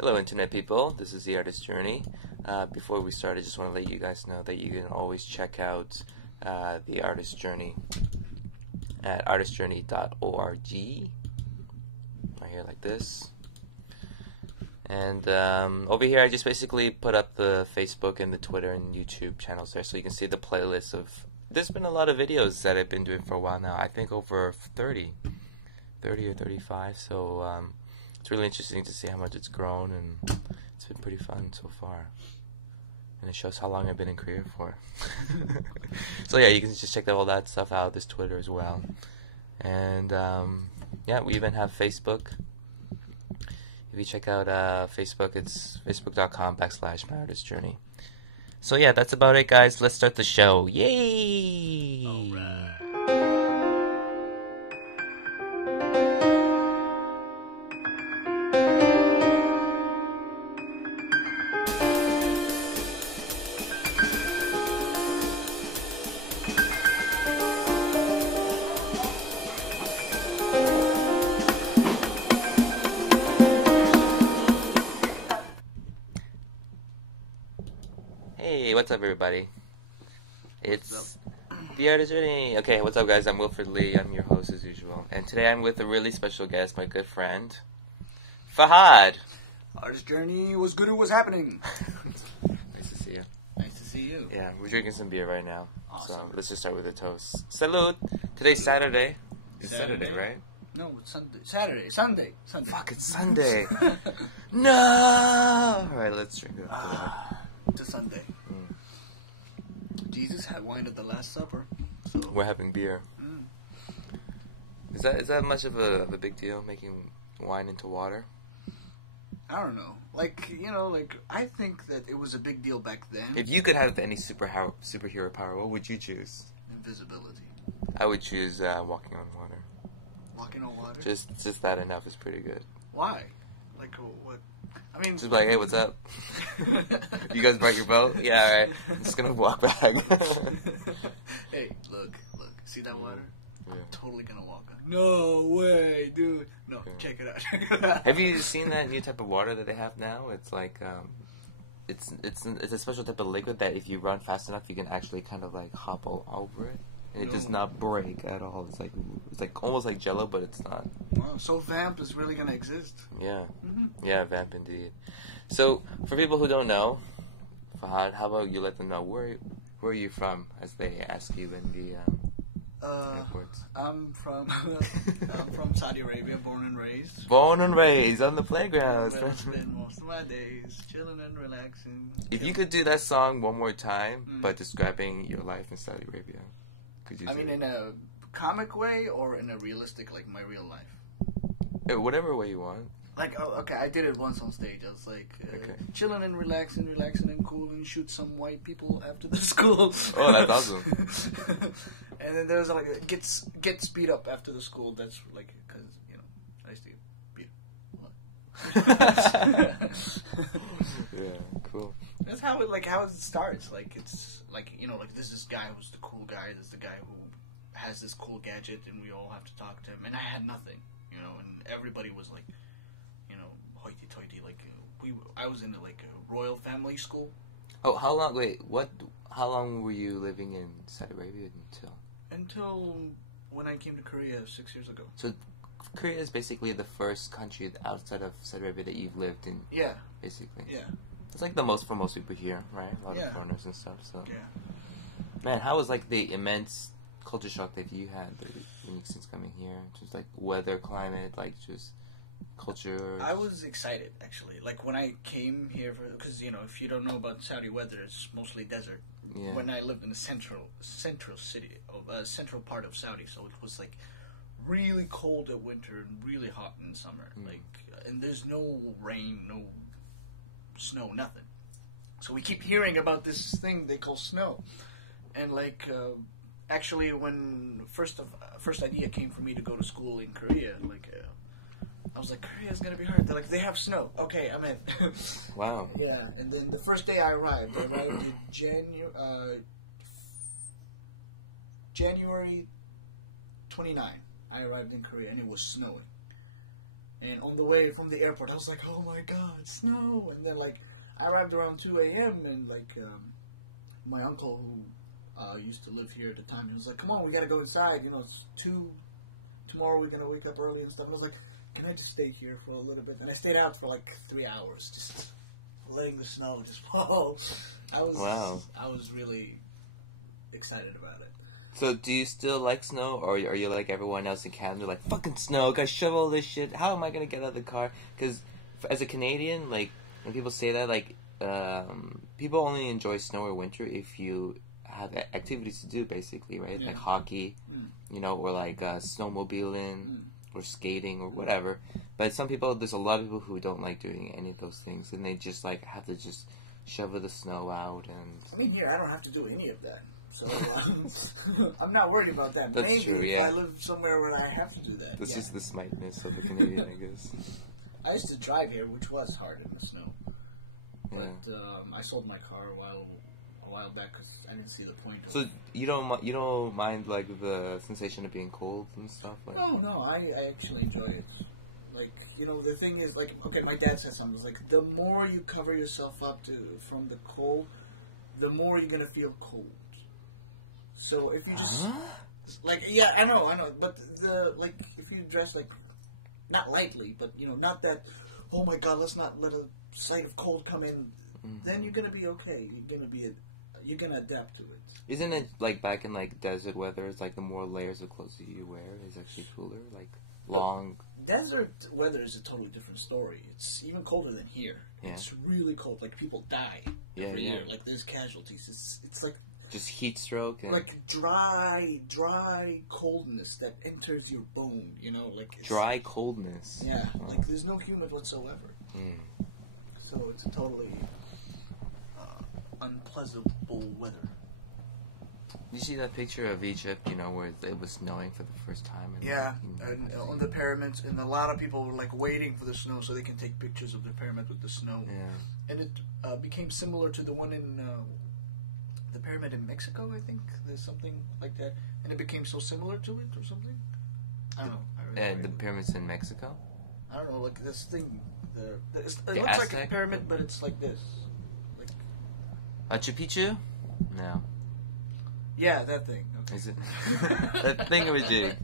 Hello Internet people, this is The Artist Journey. Before we start, I just want to let you guys know that you can always check out The Artist Journey at artistjourney.org, right here like this. And over here I just basically put up the Facebook and the Twitter and YouTube channels there so you can see the playlist of... There's been a lot of videos that I've been doing for a while now, I think over 30 or 35, so it's really interesting to see how much it's grown, and it's been pretty fun so far. And it shows how long I've been in Korea for. So yeah, you can just check all that stuff out, this Twitter as well. And yeah, we even have Facebook. If you check out Facebook, it's facebook.com/myartistjourney. So yeah, that's about it, guys. Let's start the show. Yay! Alright. Hey, what's up, everybody? It's The Artist Journey. Okay, what's up, guys? I'm Wilfred Lee. I'm your host, as usual. And today I'm with a really special guest, my good friend, Fahad. Artist Journey was good. It was happening. Nice to see you. Nice to see you. Yeah, we're drinking some beer right now. Awesome. So let's just start with a toast. Salud. Today's Saturday. It's Saturday, right? No, it's Sunday. Sunday. Fuck, it's Sunday. No! Alright, let's drink it. To Sunday. Jesus had wine at the Last Supper. So. We're having beer. Is that much of a big deal, making wine into water? I don't know. I think that it was a big deal back then. If you could have any superhero power, what would you choose? Invisibility. I would choose walking on water. Walking on water? Just that enough is pretty good. Why? Like, what? I mean... Just like, hey, what's up? You guys brought your boat? Yeah, alright. I'm just gonna walk back. Hey, look. See that water? Yeah. I'm totally gonna walk on. No way, dude. No, yeah. Check it out. Have you seen that new type of water that they have now? It's like, it's a special type of liquid that if you run fast enough, you can actually kind of like hop over it. And it does not break at all. It's like almost like Jello, but it's not. Wow, so Vamp is really gonna exist. Yeah, yeah, Vamp indeed. So for people who don't know, Fahad, how about you let them know where are you from, as they ask you in the airports. I'm from Saudi Arabia, born and raised. Born and raised on the playground. Well, I spend most of my days chilling and relaxing. If you could do that song one more time, but describing your life in Saudi Arabia. I mean, in a comic way or in a realistic, like my real life? Whatever way you want. Like, okay, I did it once on stage. I was like, chilling and relaxing and cool, and shoot some white people after the school. Oh, that's awesome. And then there's like, get speed up after the school. That's like, because, I used to get beat up. Yeah, cool. That's how it starts. Like, it's like, there's this guy who's the cool guy. There's the guy who has this cool gadget, and we all have to talk to him. And I had nothing, and everybody was like, hoity-toity. Like, I was in like a royal family school. Oh, how long? Wait, what? How long were you living in Saudi Arabia until when I came to Korea 6 years ago. So Korea is basically the first country outside of Saudi Arabia that you've lived in. Yeah. Basically. Yeah. It's like the most for most people here, right? A lot of foreigners and stuff. So. Yeah. Man, how was like the immense culture shock that you had since coming here? Just like weather, climate, like just culture. I was excited actually. Like when I came here, because if you don't know about Saudi weather, it's mostly desert. Yeah. When I lived in the central city, central part of Saudi, so it was like really cold at winter and really hot in summer. And there's no rain, no snow, nothing. So we keep hearing about this thing they call snow, and actually when first idea came for me to go to school in Korea, I was like, Korea's gonna be hard. They're like, they have snow. Okay, I'm in. Wow. Yeah, and then the first day I arrived in January 29. I arrived in Korea and it was snowing. And on the way from the airport, I was like, oh my god, snow! And then, like, I arrived around 2 a.m. and, like, my uncle who used to live here at the time, he was like, come on, we gotta go inside, you know, it's 2, tomorrow we're gonna wake up early and stuff. And I was like, can I just stay here for a little bit? And I stayed out for, like, 3 hours, just letting the snow just fall. I was really excited about it. So, do you still like snow, or are you like everyone else in Canada, like, fucking snow, gotta shovel this shit, how am I gonna get out of the car? Because, as a Canadian, like, when people say that, like, people only enjoy snow or winter if you have activities to do, basically, right? Yeah. Like hockey, you know, or like snowmobiling, or skating, or whatever. But some people, there's a lot of people who don't like doing any of those things, and they just, like, have to just shovel the snow out, and... I mean, here, I don't have to do any of that. So, I'm not worried about that. That's maybe true, yeah. if I live somewhere where I have to do that. That's just the smiteness of the Canadian, I guess. I used to drive here, which was hard in the snow. Yeah. But I sold my car a while back because I didn't see the point of So it. you don't mind, like, the sensation of being cold and stuff? Like? No, I actually enjoy it. Like, you know, the thing is, like, okay, my dad said something. It's like, the more you cover yourself up from the cold, the more you're going to feel cold. So if you just, like, yeah, I know, but if you dress, like, not lightly, but, you know, not that, oh my god, let's not let a sight of cold come in, then you're going to be okay. You're going to adapt to it. Isn't it, like, back in, like, desert weather, it's like the more layers of clothes you wear is actually cooler, like, long... Desert weather is a totally different story. It's even colder than here. Yeah. It's really cold. Like, people die every year. Like, there's casualties. It's like... Just heat stroke? And like, dry coldness that enters your bone, you know? Like dry coldness? Yeah. Oh. Like, there's no humid whatsoever. So, it's a totally unpleasantable weather. You see that picture of Egypt, you know, where it was snowing for the first time? And on the pyramids, and a lot of people were, like, waiting for the snow so they can take pictures of the pyramid with the snow. Yeah. And it became similar to the one in the pyramid in Mexico, I think. There's something like that. And it became so similar to it or something? I don't know. The pyramids in Mexico? I don't know, like this thing. It looks like a pyramid, but it's like this. Like Machu Picchu? No. Yeah, that thing. Okay. Is it? That thing of a jig.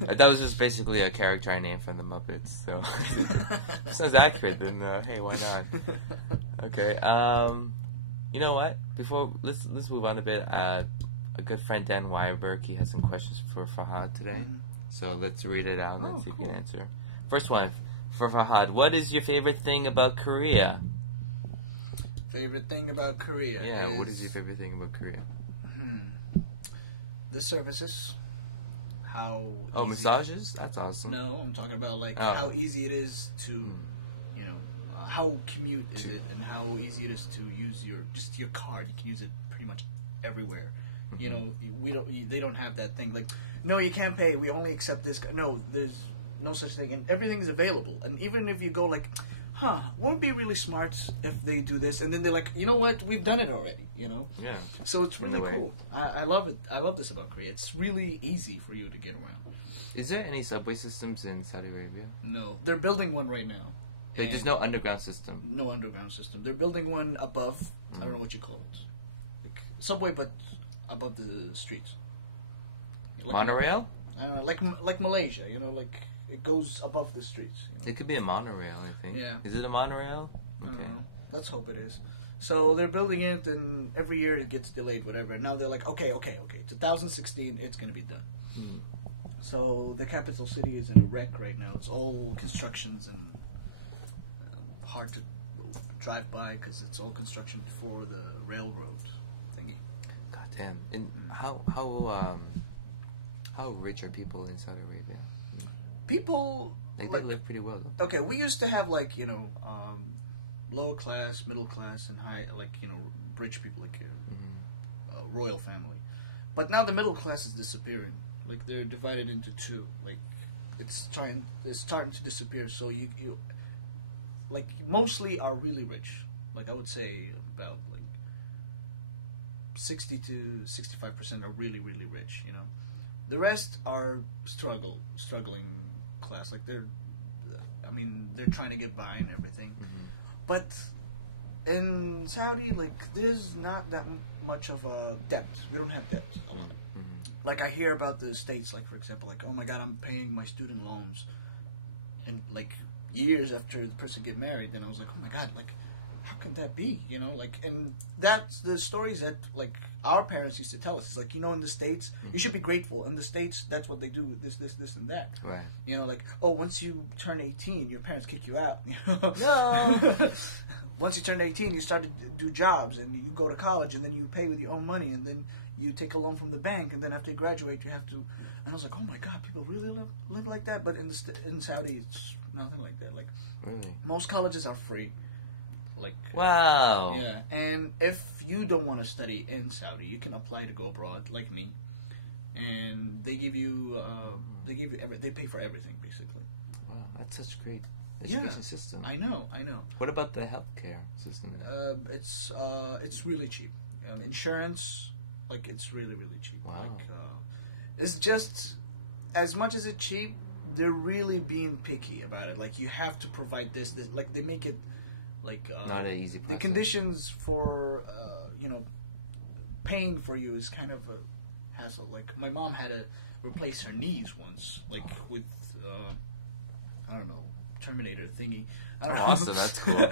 That was just basically a character I named from the Muppets. So sounds accurate. Then hey, why not? Okay. You know what? Let's move on a bit. A good friend Dan Weiberg, he has some questions for Fahad today. So let's read it out and see if you can answer. First one for Fahad. What is your favorite thing about Korea? Favorite thing about Korea? Yeah. What is your favorite thing about Korea? The services, massages? That's awesome. No, I'm talking about, like, how easy it is to, you know, how commute is it, and how easy it is to use your card. You can use it pretty much everywhere. You know, they don't have that thing, like, no, you can't pay, we only accept this. No, there's no such thing, and everything's available. And even if you go, like, won't it be really smart if they do this? And then they're like, you know what? We've done it already, you know? Yeah. So it's really cool. I love it. I love this about Korea. It's really easy for you to get around. Is there any subway systems in Saudi Arabia? No. They're building one right now. Like, there's no underground system? No underground system. They're building one above, I don't know what you call it. Like subway, but above the streets. Like monorail? Like Malaysia, you know, like... It goes above the streets. You know? It could be a monorail, I think. Yeah. Is it a monorail? Okay. Let's hope it is. So they're building it, and every year it gets delayed, whatever. And now they're like, okay. 2016, it's going to be done. So the capital city is in a wreck right now. It's all constructions and hard to drive by because it's all construction for the railroad thingy. God damn. And how rich are people in Saudi Arabia? People... Like, they live pretty well, though. Okay, we used to have, like, you know, lower class, middle class, and high, like, you know, rich people, like, royal family. But now the middle class is disappearing. Like, they're divided into two. Like, it's starting to disappear. So you like, mostly are really rich. Like, I would say about, like, 60 to 65% are really, really rich, you know. The rest are struggling class. Like, they're I mean, they're trying to get by and everything. But in Saudi, like, there's not that much of a debt. We don't have debt a lot. Like, I hear about the States, like, for example, like, oh my god, I'm paying my student loans. And, like, years after the person get married, then I was like, oh my god, like, how can that be? You know, like, and that's the stories that, like, our parents used to tell us. It's like, you know, in the States, you should be grateful. In the States, that's what they do, this, and that. Right. You know, like, oh, once you turn 18, your parents kick you out. You know? No! Once you turn 18, you start to do jobs, and you go to college, and then you pay with your own money, and then you take a loan from the bank, and then after you graduate, you have to... And I was like, oh my god, people really live like that? But in Saudi, it's nothing like that. Like, really? Most colleges are free. Like, wow. Yeah, and if you don't want to study in Saudi, you can apply to go abroad, like me, and they give you they pay for everything basically. Wow, that's such a great education system. I know. What about the healthcare system? It's really cheap. Insurance, like, it's really cheap. Wow. Like, it's just as much as it's cheap, they're really being picky about it. Like, you have to provide this. Like, they make it. Like, not an easy process. The conditions for, paying for you is kind of a hassle. Like, my mom had to replace her knees once, like, with, I don't know, Terminator thingy. I don't know. Awesome, that's cool.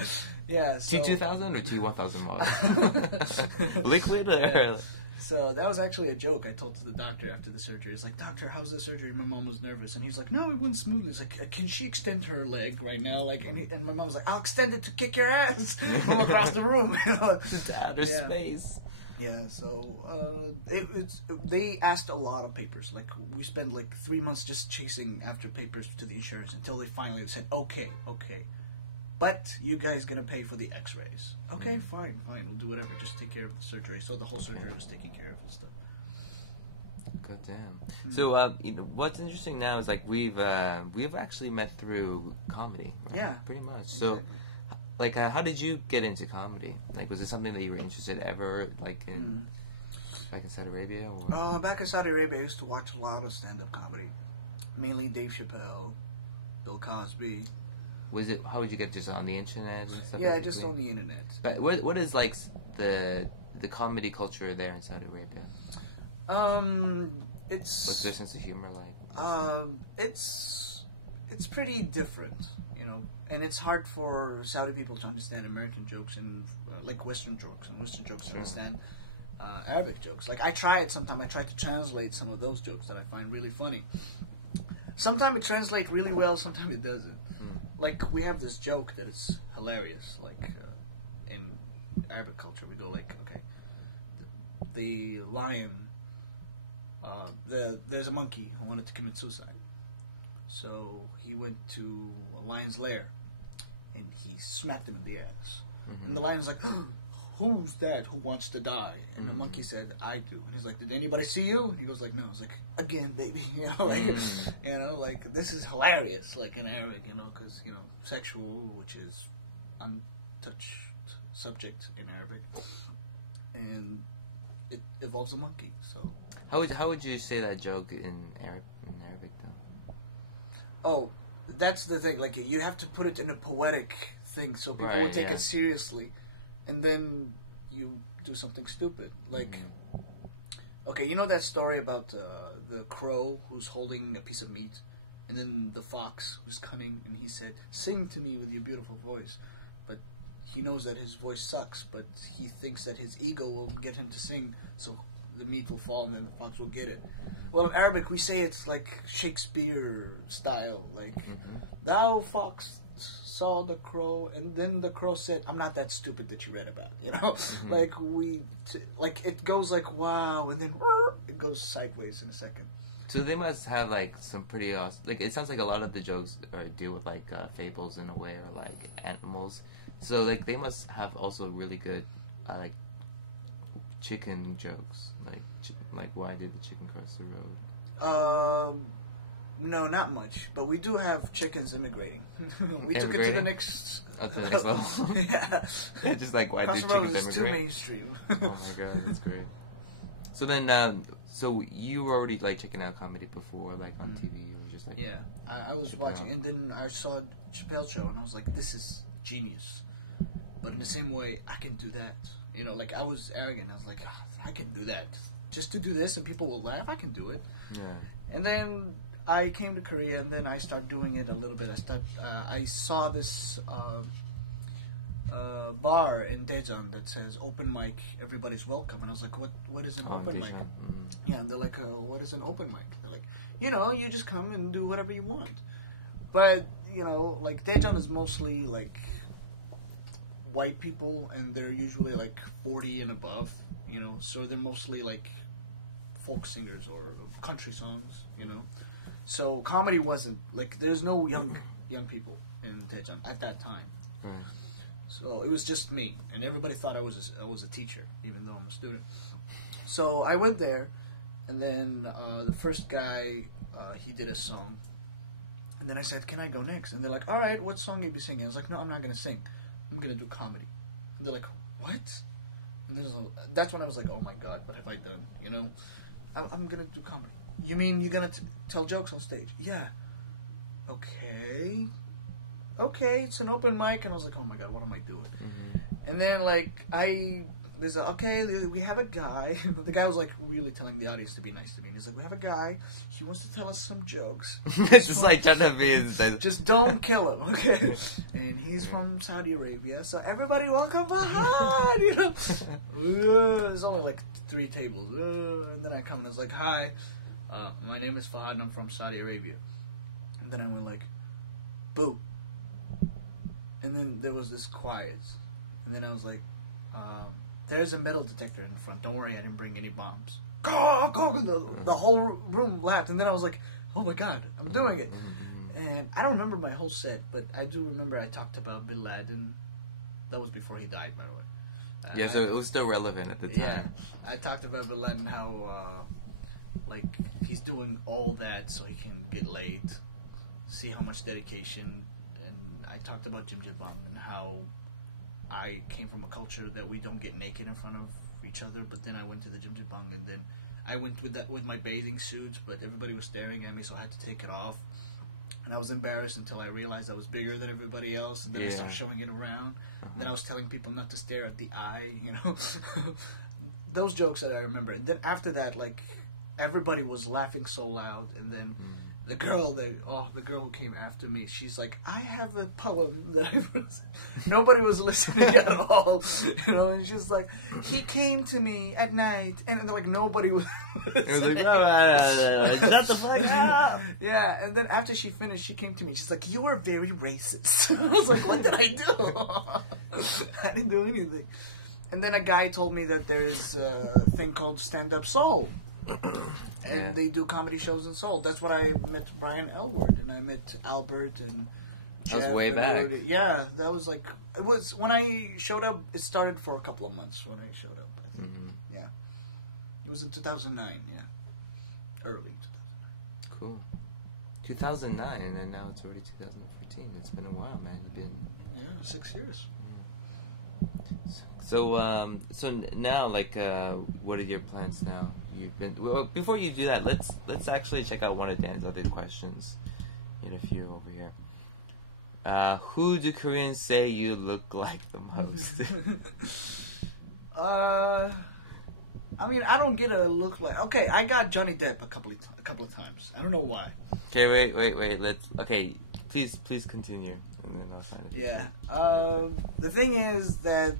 Yeah, so... T2000 or T1000 model? Liquid or... Yeah. So that was actually a joke I told to the doctor after the surgery. It's like, doctor, how's the surgery? My mom was nervous. And he's like, no, it went smoothly. It's like, can she extend her leg right now? Like, and my mom was like, I'll extend it to kick your ass from across the room. To outer space. Yeah, so they asked a lot of papers. Like, we spent like 3 months just chasing after papers to the insurance until they finally said, okay. But you guys gonna pay for the x-rays. Okay, fine, we'll do whatever. Just take care of the surgery. So the whole surgery was taken care of and stuff. God damn. So, what's interesting now is, like, we've actually met through comedy, right? Yeah. Pretty much. So, like, how did you get into comedy? Like, was it something that you were interested ever, like, back in Saudi Arabia? Or? Back in Saudi Arabia, I used to watch a lot of stand-up comedy. Mainly Dave Chappelle, Bill Cosby. How would you get, just on the internet and stuff? Yeah, just on the internet. But what is, like, the comedy culture there in Saudi Arabia? What's their sense of humor like? It's pretty different, you know, and it's hard for Saudi people to understand American jokes and like Western jokes, and Western jokes to understand Arabic jokes. Like, I try to translate some of those jokes that I find really funny. Sometimes it translates really well, sometimes it doesn't. Like, we have this joke that is hilarious. Like, in Arabic culture, we go like, okay, the lion, there's a monkey who wanted to commit suicide. So he went to a lion's lair, and he smacked him in the ass. And the lion's like, who's that who wants to die? And the monkey said, I do. And he's like, did anybody see you? And he goes like, no. He's like, again, baby. You know, like, like, this is hilarious, like, in Arabic, you know, because, you know, sexual, which is untouched subject in Arabic, and it involves a monkey. So how would you say that joke in Arabic though? Oh, that's the thing. Like, you have to put it in a poetic thing so people will take it seriously. And then you do something stupid. Like, okay, you know that story about the crow who's holding a piece of meat? And then the fox who's cunning, and he said, sing to me with your beautiful voice. But he knows that his voice sucks, but he thinks that his ego will get him to sing, so the meat will fall and then the fox will get it. Well, in Arabic, we say it's like Shakespeare style. Like, thou fox saw the crow, and then the crow said, I'm not that stupid that you read about, you know? Like, like, it goes like, wow, and then it goes sideways in a second. So they must have, like, some pretty awesome... Like, it sounds like a lot of the jokes deal with, like, fables in a way, or, like, animals. So, like, they must have also really good, like, chicken jokes. Like, why did the chicken cross the road? No, not much. But we do have chickens immigrating. We took it to the next... Up to the next level? Yeah. Just like, why did chickens immigrate? Too mainstream. Oh my god, that's great. So then, so you were already, like, checking out comedy before, like, on TV, or just like... Yeah, I was watching, and then I saw Chappelle show, and I was like, this is genius. But in the same way, I can do that. You know, like, I was arrogant. I was like, I can do that. Just to do this and people will laugh, I can do it. Yeah. And then I came to Korea, and then I started doing it a little bit. I saw this bar in Daejeon that says open mic, everybody's welcome. And I was like, what is an open mic? Yeah, and they're like, what is an open mic? They're like, you know, you just come and do whatever you want. But, you know, like, Daejeon is mostly, like, white people, and they're usually, like, 40 and above, you know, so they're mostly, like, folk singers or country songs, you know. So comedy wasn't, like, there's no young people in Daejeon at that time. Right. So it was just me, and everybody thought I was a teacher, even though I'm a student. So I went there, and then the first guy, he did a song. And then I said, can I go next? And they're like, all right, what song you be singing? I was like, no, I'm not going to sing. I'm going to do comedy. And they're like, what? And then that's when I was like, oh my God, what have I done? You know, I'm going to do comedy. You mean you're going to tell jokes on stage? Yeah. Okay, it's an open mic. And I was like, oh my God, what am I doing? Mm-hmm. And then, like, we have a guy. The guy was, like, really telling the audience to be nice to me. And he's like, we have a guy. He wants to tell us some jokes. It's just like trying to be... Just don't kill him, okay? And he's from Saudi Arabia. So everybody welcome Fahad, you know? There's only, like, 3 tables. And then I come and I was like, hi, my name is Fahad and I'm from Saudi Arabia. And then I went like, boo. And then there was this quiet. And then I was like, there's a metal detector in the front. Don't worry, I didn't bring any bombs. Go! The whole room laughed. And then I was like, oh my God, I'm doing it. And I don't remember my whole set, but I do remember I talked about Bin Laden. That was before he died, by the way. Yeah, so it was still relevant at the time. Yeah, I talked about Bin Laden, how, like, he's doing all that so he can get laid. See how much dedication. And I talked about Jim Bang and how I came from a culture that we don't get naked in front of each other, but then I went to the Jim Bang, and then I went with my bathing suit, but everybody was staring at me, so I had to take it off. And I was embarrassed until I realized I was bigger than everybody else, and then I started showing it around. And then I was telling people not to stare at the eye, you know. Those jokes that I remember. And then after that, like, everybody was laughing so loud, and then the girl who came after me, she's like, I have a poem that I wrote. Nobody was listening at all, you know, and she's like, he came to me at night, and like nobody was listening. It was like, shut the fuck up. Yeah, and then after she finished, she came to me, she's like, you are very racist. I was like, what did I do? I didn't do anything. And then a guy told me that there's a thing called stand-up Seoul. And they do comedy shows in Seoul. That's what I met Brian Elward, and I met Albert and Jeff. That was way back. Yeah, that was like, it was when I showed up. It started for a couple of months when I showed up, I think. Yeah, it was in 2009. Yeah, early 2009. Cool. 2009, and then now it's already 2014. It's been a while, man. It's been 6 years. So now, like, what are your plans now? Before you do that, let's actually check out one of Dan's other questions. In a few over here. Who do Koreans say you look like the most? I mean, I don't get a look like. Okay, I got Johnny Depp a couple of times. I don't know why. Okay, wait. Please continue, and then I'll sign it. Yeah. The thing is that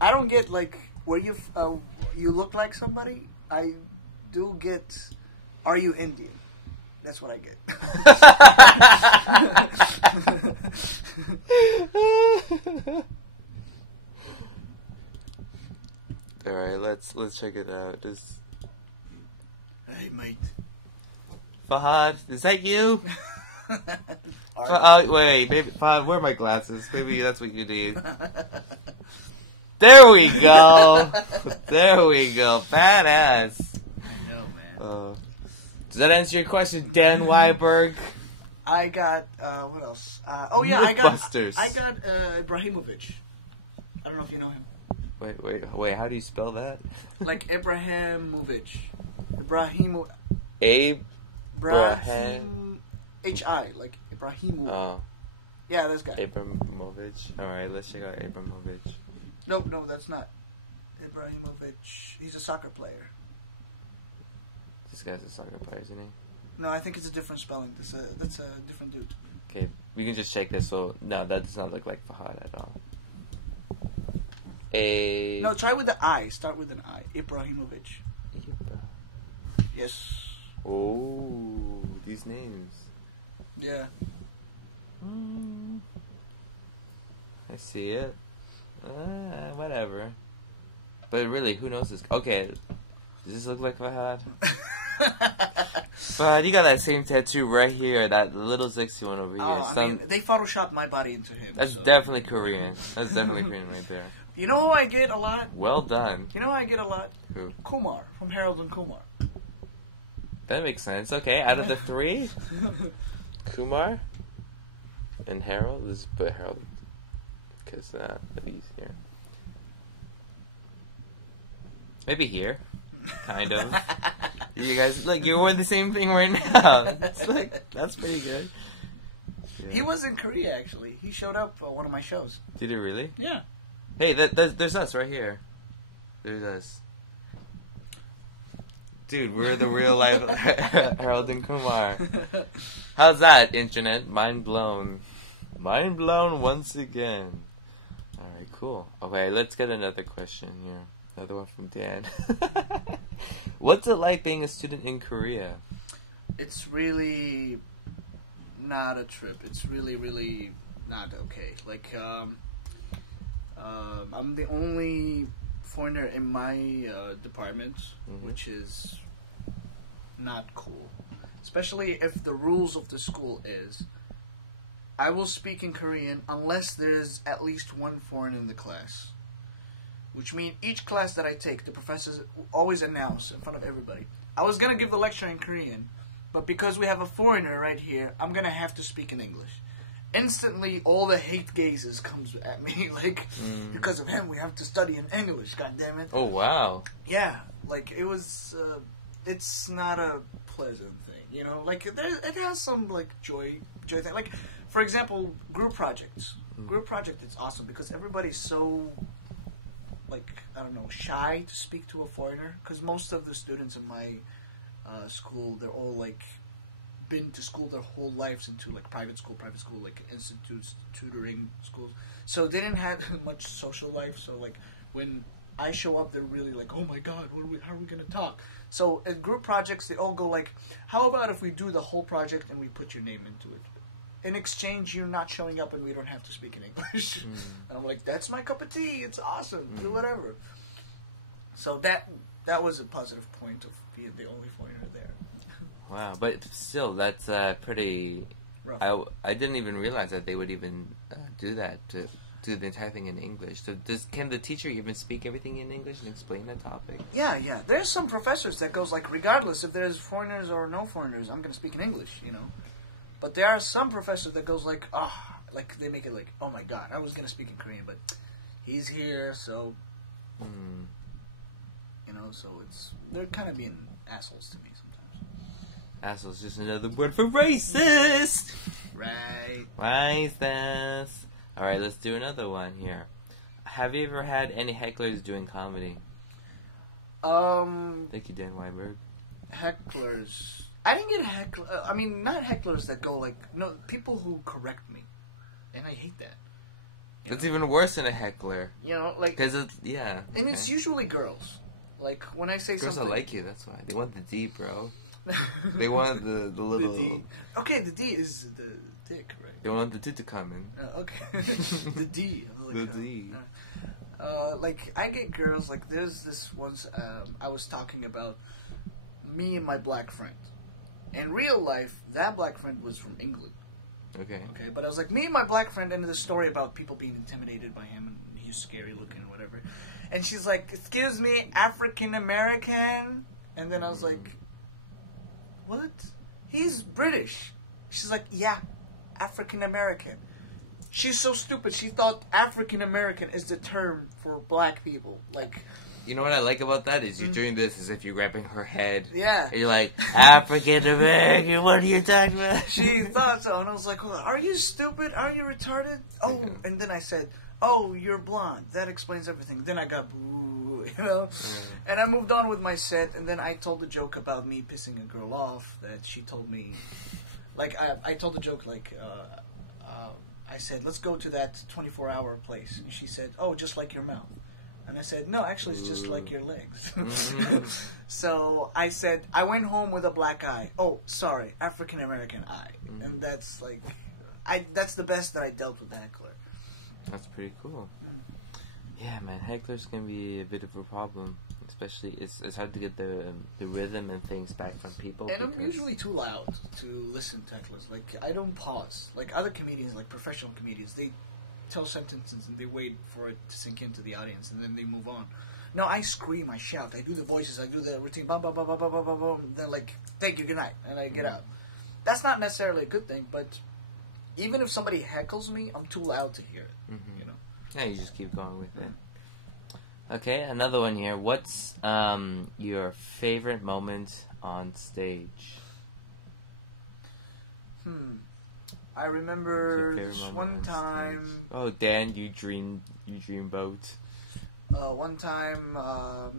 I don't get like where you look like somebody. I do get. Are you Indian? That's what I get. All right, let's check it out. Hey, mate. Fahad, is that you? Wait, maybe Fahad, where are my glasses? Maybe that's what you need. There we go. Badass. I know, man. Does that answer your question, Dan Weiberg? I got what else? I got Ibrahimovic. I don't know if you know him. Wait. How do you spell that? Like Ibrahimovic. Ibrahim. Abe. Ibrahim. H-I. Like Ibrahimovic. Oh, Yeah, this guy. Abramovich. All right, let's check out Abramovich. No, that's not. Ibrahimovic. He's a soccer player. This guy's a soccer player, isn't he? No, I think it's a different spelling. That's a different dude. Okay, we can just check this. So no, that does not look like Fahad at all. No, try with the I. Start with an I. Ibrahimovic. Yes. Oh, these names. Yeah. I see it. Whatever. But really, who knows this? Okay, does this look like Fahad? Fahad, you got that same tattoo right here, that little sexy one over here. I mean, they photoshopped my body into him. That's so. definitely Korean. That's definitely Korean right there. You know who I get a lot? Well done. You know who I get a lot? Who? Kumar, from Harold and Kumar. That makes sense. Okay, out of the three, Kumar and Harold. Let's put Harold because he's here. Maybe here, kind of. You guys, like, you're wearing the same thing right now. It's like, that's pretty good. Yeah. He was in Korea, actually. He showed up for one of my shows. Did he really? Yeah. Hey, there's us right here. There's us. Dude, we're the real life Harold and Kumar. How's that, internet? Mind blown. Mind blown once again. Alright, cool. Okay, let's get another question here. Another one from Dan. What's it like being a student in Korea? It's really not a trip. It's really, really not okay. Like, I'm the only foreigner in my department, which is not cool. Especially if the rules of the school is, I will speak in Korean unless there's at least one foreigner in the class. Which means each class that I take, the professors always announce in front of everybody, I was going to give the lecture in Korean, but because we have a foreigner right here, I'm going to have to speak in English. Instantly, all the hate gazes comes at me, like, because of him, we have to study in English, goddammit. Oh, wow. Yeah, like, it was, it's not a pleasant thing, you know? Like, it has some, like, joy thing. Like, for example, group projects. Group project, it's awesome because everybody's so, like, I don't know, shy to speak to a foreigner. Because most of the students in my school, they're all, like, been to school their whole lives into, like, private school, like, institutes, tutoring schools. So they didn't have much social life. So, like, when I show up, they're really like, oh, my God, how are we going to talk? So in group projects, they all go, like, how about if we do the whole project and we put your name into it? In exchange, you're not showing up and we don't have to speak in English. And I'm like, that's my cup of tea. It's awesome. Do whatever. So that was a positive point of being the only foreigner there. Wow, but still, that's pretty rough. I didn't even realize that they would even do that, to do the entire thing in English. So can the teacher even speak everything in English and explain the topic? Yeah. There's some professors that goes like, regardless if there's foreigners or no foreigners, I'm going to speak in English, you know. But there are some professors that goes like, like they make it like, oh my God, I was going to speak in Korean, but he's here, so, you know, so they're kind of being assholes to me sometimes. Assholes, just another word for racist! Right. Racist. Alright, let's do another one here. Have you ever had any hecklers doing comedy? Thank you, Dan Weinberg. Hecklers. I didn't get I mean, not hecklers that go like, no, people who correct me. And I hate that. That's even worse than a heckler. You know, like. Because it's, yeah. And okay. It's usually girls. Like, when I say girls something. Girls that like you, that's why. They want the D, bro. They want the little. The D. Okay, the D is the dick, right? They want the D to come in. Okay. The D. Like, the D. Like, I get girls, like, there's this once, I was talking about me and my black friend. In real life, that black friend was from England. Okay. But I was like, me and my black friend ended the story about people being intimidated by him, and he's scary looking and whatever. And she's like, excuse me, African American? And then I was like, what? He's British. She's like, yeah, African American. She's so stupid. She thought African American is the term for black people. Like, you know what I like about that is you're doing this as if you're grabbing her head. Yeah. And you're like, African American, what are you talking about? She thought so, and I was like, well, are you stupid? Are you retarded? Oh, and then I said, oh, you're blonde. That explains everything. Then I got boo, you know? And I moved on with my set, and then I told the joke about me pissing a girl off that she told me, like, I told the joke, like, I said, let's go to that 24-hour place. And she said, oh, just like your mouth. And I said, no, actually, it's just like your legs. So I said, I went home with a black eye. Oh, sorry, African-American eye. And that's, like, that's the best that I dealt with the heckler. That's pretty cool. Yeah, man, hecklers can be a bit of a problem. Especially, it's hard to get the rhythm and things back from people. And I'm usually too loud to listen to hecklers. Like, I don't pause. Like, other comedians, like professional comedians, they tell sentences and they wait for it to sink into the audience and then they move on. No, I scream, I shout, I do the voices, I do the routine, bum, bum, bum, bum, bum, bum, bum, bum. Then, like, thank you, good night, and I get out. That's not necessarily a good thing, but even if somebody heckles me, I'm too loud to hear it, you know? Yeah, you just keep going with it. Okay, another one here. What's your favorite moment on stage? I remember this one time. Oh, Dan, you dreamboat. One time,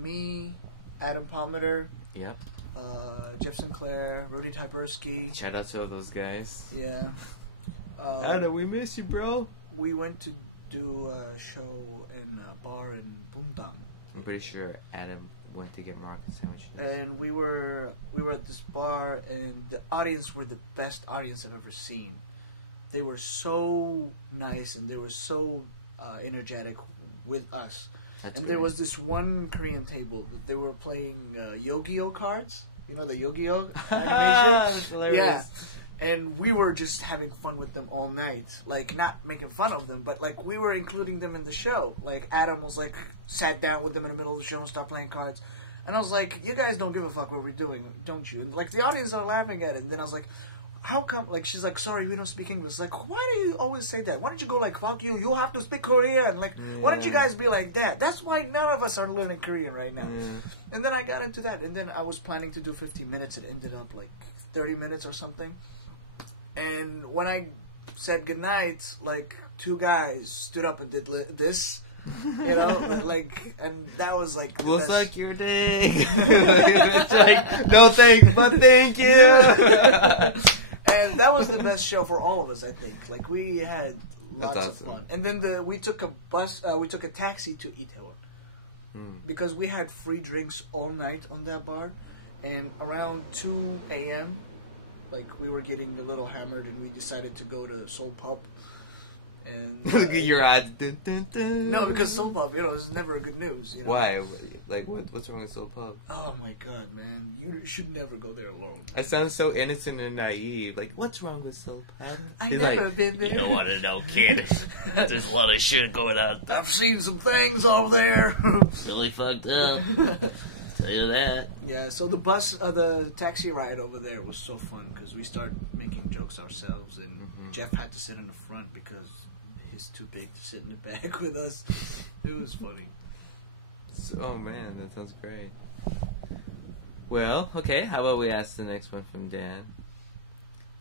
me, Adam Palmer, Yep. Jeff Sinclair, Rudy Tyberski. Shout out to all those guys. Yeah. Adam, we miss you, bro. We went to do a show in a bar in Bundang. I'm pretty sure Adam went to get Moroccan sandwiches. And we were at this bar, and the audience were the best audience I've ever seen. They were so nice, and they were so energetic with us. That's and great. there was this one Korean table that they were playing Yu-Gi-Oh cards. You know the Yu-Gi-Oh animation? That's hilarious. Yeah. And we were just having fun with them all night. Like, not making fun of them, but, like, we were including them in the show. Like, Adam was, like, sat down with them in the middle of the show and started playing cards. And I was like, you guys don't give a fuck what we're doing, don't you? And, like, the audience are laughing at it. And then I was like, how come? Like, she's like, sorry, we don't speak English. Like, why do you always say that? Why don't you go like, fuck you, you have to speak Korean. Like, why don't you guys be like that? That's why none of us are learning Korean right now. And then I got into that. And then I was planning to do 15 minutes. It ended up like 30 minutes or something. And when I said goodnight, like, two guys stood up and did this. You know, like, and that was like. We'll suck your dick. It's like, no thanks, but thank you. And that was the best show for all of us, I think. Like, we had lots That's of awesome. fun. And then we took a taxi to Itaewon. Because we had free drinks all night on that bar. And around 2 a.m., like, we were getting a little hammered, and we decided to go to Seoul Pub. And Look at your eyes. Dun, dun, dun. no, because Seoul Pub, you know, is never good news. You know? Why? Like, what's wrong with Seoul Pub? Oh my god, man. You should never go there alone. I sound so innocent and naive. Like, what's wrong with Seoul Pub? I've He's never like, been there. You don't want to know, kid. There's a lot of shit going on. I've seen some things over there. Really fucked up. Tell you that. Yeah, so the taxi ride over there was so fun because we started making jokes ourselves, and Jeff had to sit in the front because he's too big to sit in the back with us. It was funny. oh man, that sounds great. Well, okay, how about we ask the next one from Dan?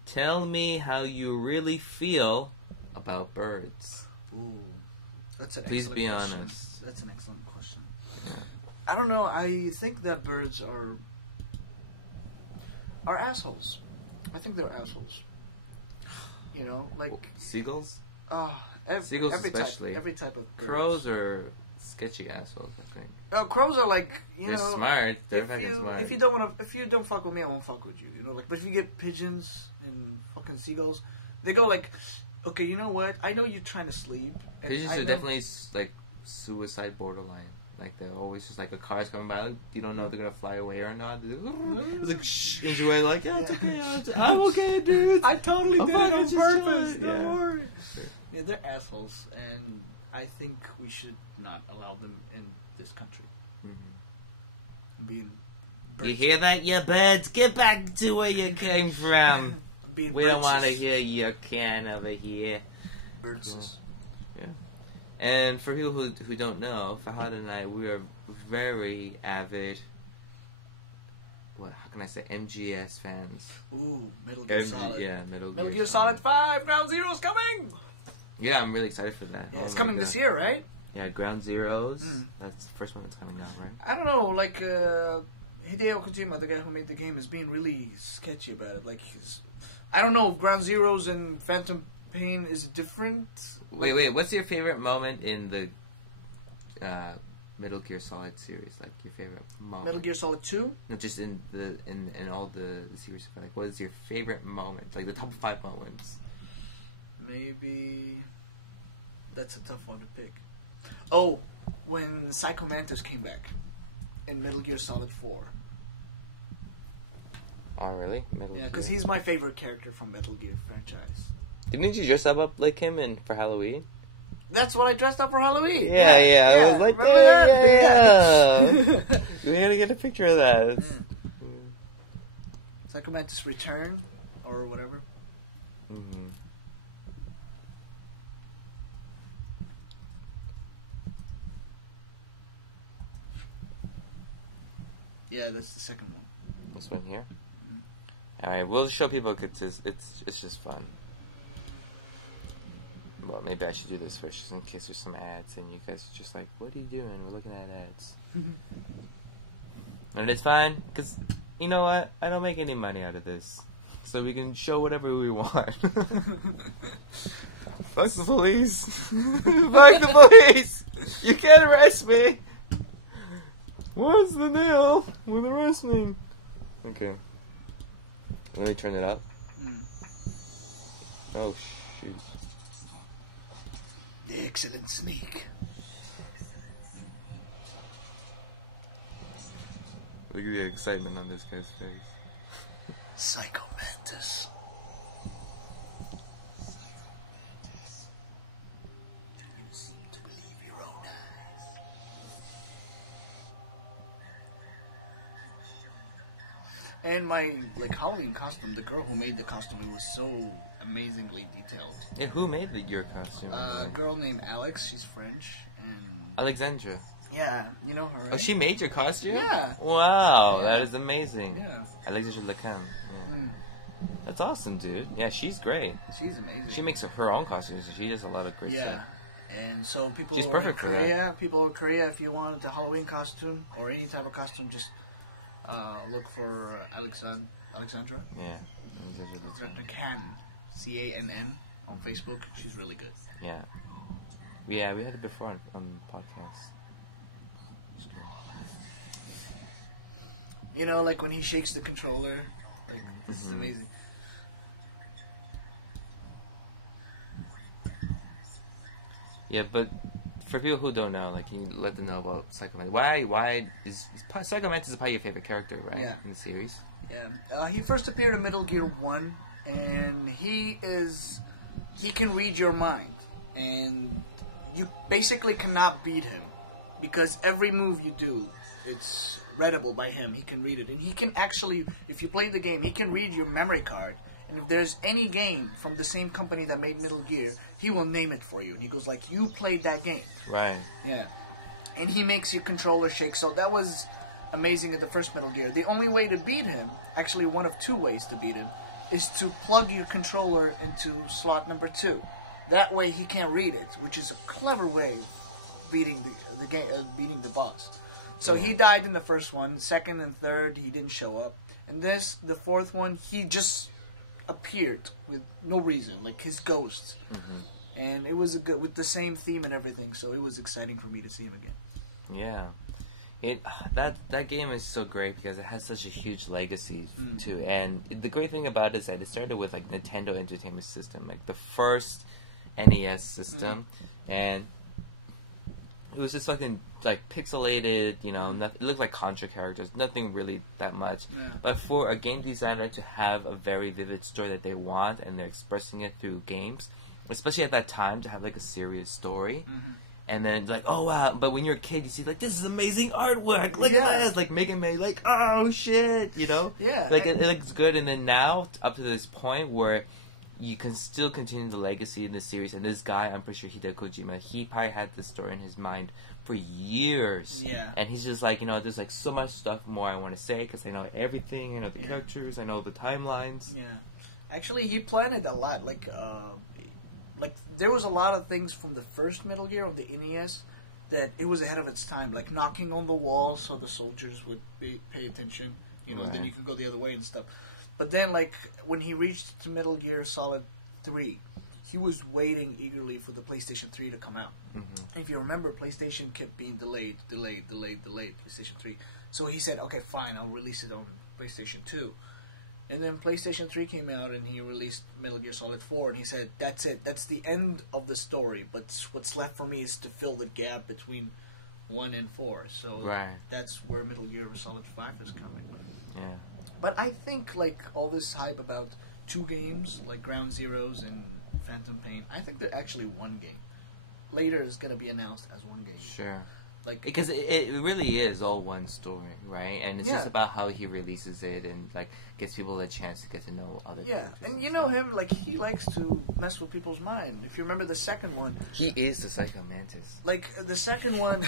Tell me how you really feel about birds. Ooh, that's an Please excellent be question. honest. That's an excellent question. Yeah. I don't know. I think that birds are assholes. I think they're assholes. You know, like Seagulls? every Seagulls especially. every type of birds. Crows are sketchy assholes, I think. Crows are like They're know, smart. They're if fucking you, smart. If you don't fuck with me, I won't fuck with you. You know, like, but if you get pigeons and fucking seagulls, they go like, okay, you know what? I know you're trying to sleep. And Pigeons I are know- definitely like suicide borderline. Like they're always just like a car's coming by, you don't know if they're gonna fly away or not. It's like shh, enjoy. Like yeah, it's okay. I'm okay, dude. I totally I'm did it fucking on just purpose. chilling. Don't Yeah. worry. Sure. Yeah, they're assholes, and I think we should not allow them in this country. Being You hear that, you birds? Get back to where you came from. being We don't want to birdses. hear your can over here. Birdses. Yeah. And for people who don't know, Fahad and I, we are very avid, how can I say, MGS fans. Ooh, Metal Gear Solid. Yeah, Metal Gear Solid 5, Ground Zero's coming! Yeah, I'm really excited for that. Yeah, it's coming this year, right? Yeah, Ground Zeroes. That's the first one that's coming out, right? I don't know, like, Hideo Kojima, the guy who made the game, is being really sketchy about it. Like, I don't know if Ground Zeroes and Phantom Pain is different. Wait, what's your favorite moment in the Metal Gear Solid series? Like, your favorite moment? Metal Gear Solid 2? No, just in all the series. Like, what is your favorite moment? Like, the top 5 moments. Maybe... That's a tough one to pick. Oh, when Psycho Mantis came back in Metal Gear Solid 4. Oh, really? Yeah, because he's my favorite character from Metal Gear franchise. Didn't you dress up like him for Halloween? That's what I dressed up for Halloween. Yeah. I was like, yeah. We gotta get a picture of that. Psycho Mantis Return, or whatever. Mm-hmm. Yeah, that's the second one. This one here? Alright, we'll show people because it's just fun. Well, maybe I should do this first just in case there's some ads and you guys are just like, what are you doing? We're looking at ads. And it's fine, because, you know what? I don't make any money out of this. So we can show whatever we want. Fuck the police. Fuck the police! You can't arrest me! What's the deal with arresting? Okay. Let me turn it up. Oh, shoot. The excellent sneak. Look at the excitement on this guy's face. Psycho Mantis. You seem to believe your own eyes. And my Halloween costume, the girl who made the costume, it was so amazingly detailed. Yeah, who made your costume? A girl named Alex, she's French, and Alexandra. yeah, you know her, right? Oh, she made your costume? Yeah. Wow, Yeah. that is amazing. Yeah. Alexandra Lecan. Yeah. That's awesome, dude. Yeah, she's great. She's amazing. She makes her own costumes. She does a lot of great stuff. And so people She's in perfect for Korea, that. people in Korea, if you want a Halloween costume or any type of costume, just look for Alexandra. Yeah. Alexandra Lecan. Can, Cann on Facebook. She's really good. Yeah. Yeah, we had it before on the podcast. You know, like when he shakes the controller, this is amazing. Yeah, but for people who don't know, can you let them know about Psycho Mantis? Why is Psycho Mantis is probably your favorite character, right? Yeah. In the series. Yeah, he first appeared in Metal Gear 1, and he can read your mind, and you basically cannot beat him, because every move you do, it's readable by him. He can read it, and he can actually, if you play the game, he can read your memory card, and if there's any game from the same company that made Metal Gear, he will name it for you, and he goes like, you played that game. Right. Yeah. And he makes your controller shake, so that was amazing in the first Metal Gear. The only way to beat him, actually one of two ways to beat him, is to plug your controller into slot number 2. That way he can't read it, which is a clever way of beating the game, beating the boss. So he died in the first one. Second and third, he didn't show up. And this, the fourth one, he just appeared with no reason, like his ghost. And it was with the same theme and everything. So it was exciting for me to see him again. Yeah. That game is so great because it has such a huge legacy too, and the great thing about it is that it started with Nintendo Entertainment System, the first NES system, and it was just fucking pixelated, it looked like Contra characters, nothing really that much. But for a game designer to have a very vivid story that they want and they're expressing it through games, especially at that time, to have a serious story. And then oh wow! But when you're a kid, you see this is amazing artwork. Look at this, Mega Man, oh shit, Yeah. it looks good. And then now up to this point where you can still continue the legacy in this series. And this guy, I'm pretty sure Hideo Kojima, he probably had this story in his mind for years. Yeah. And he's just like, there's like so much stuff more I want to say because I know everything. I know the characters. I know the timelines. Yeah. Actually, he planned it a lot. Like there was a lot of things from the first Metal Gear of the NES that it was ahead of its time. Like knocking on the walls so the soldiers would pay attention. Right. Then you could go the other way and stuff. But then, like, when he reached to Metal Gear Solid 3, he was waiting eagerly for the PlayStation 3 to come out. Mm-hmm. If you remember, PlayStation kept being delayed, PlayStation 3. So he said, okay, fine, I'll release it on PlayStation 2. And then PlayStation 3 came out and he released Metal Gear Solid 4, and he said, that's it, that's the end of the story, but what's left for me is to fill the gap between 1 and 4. So that's where Metal Gear Solid 5 is coming. Yeah. But I think, like, all this hype about 2 games, like Ground Zeroes and Phantom Pain, I think they're actually 1 game. Later is going to be announced as 1 game. Sure. Like, because it really is all one story, right? And it's just about how he releases it and, like, gives people a chance to get to know other characters. And you know him, like, he likes to mess with people's mind. If you remember the second one... He is the Psycho Mantis. Like, the second one,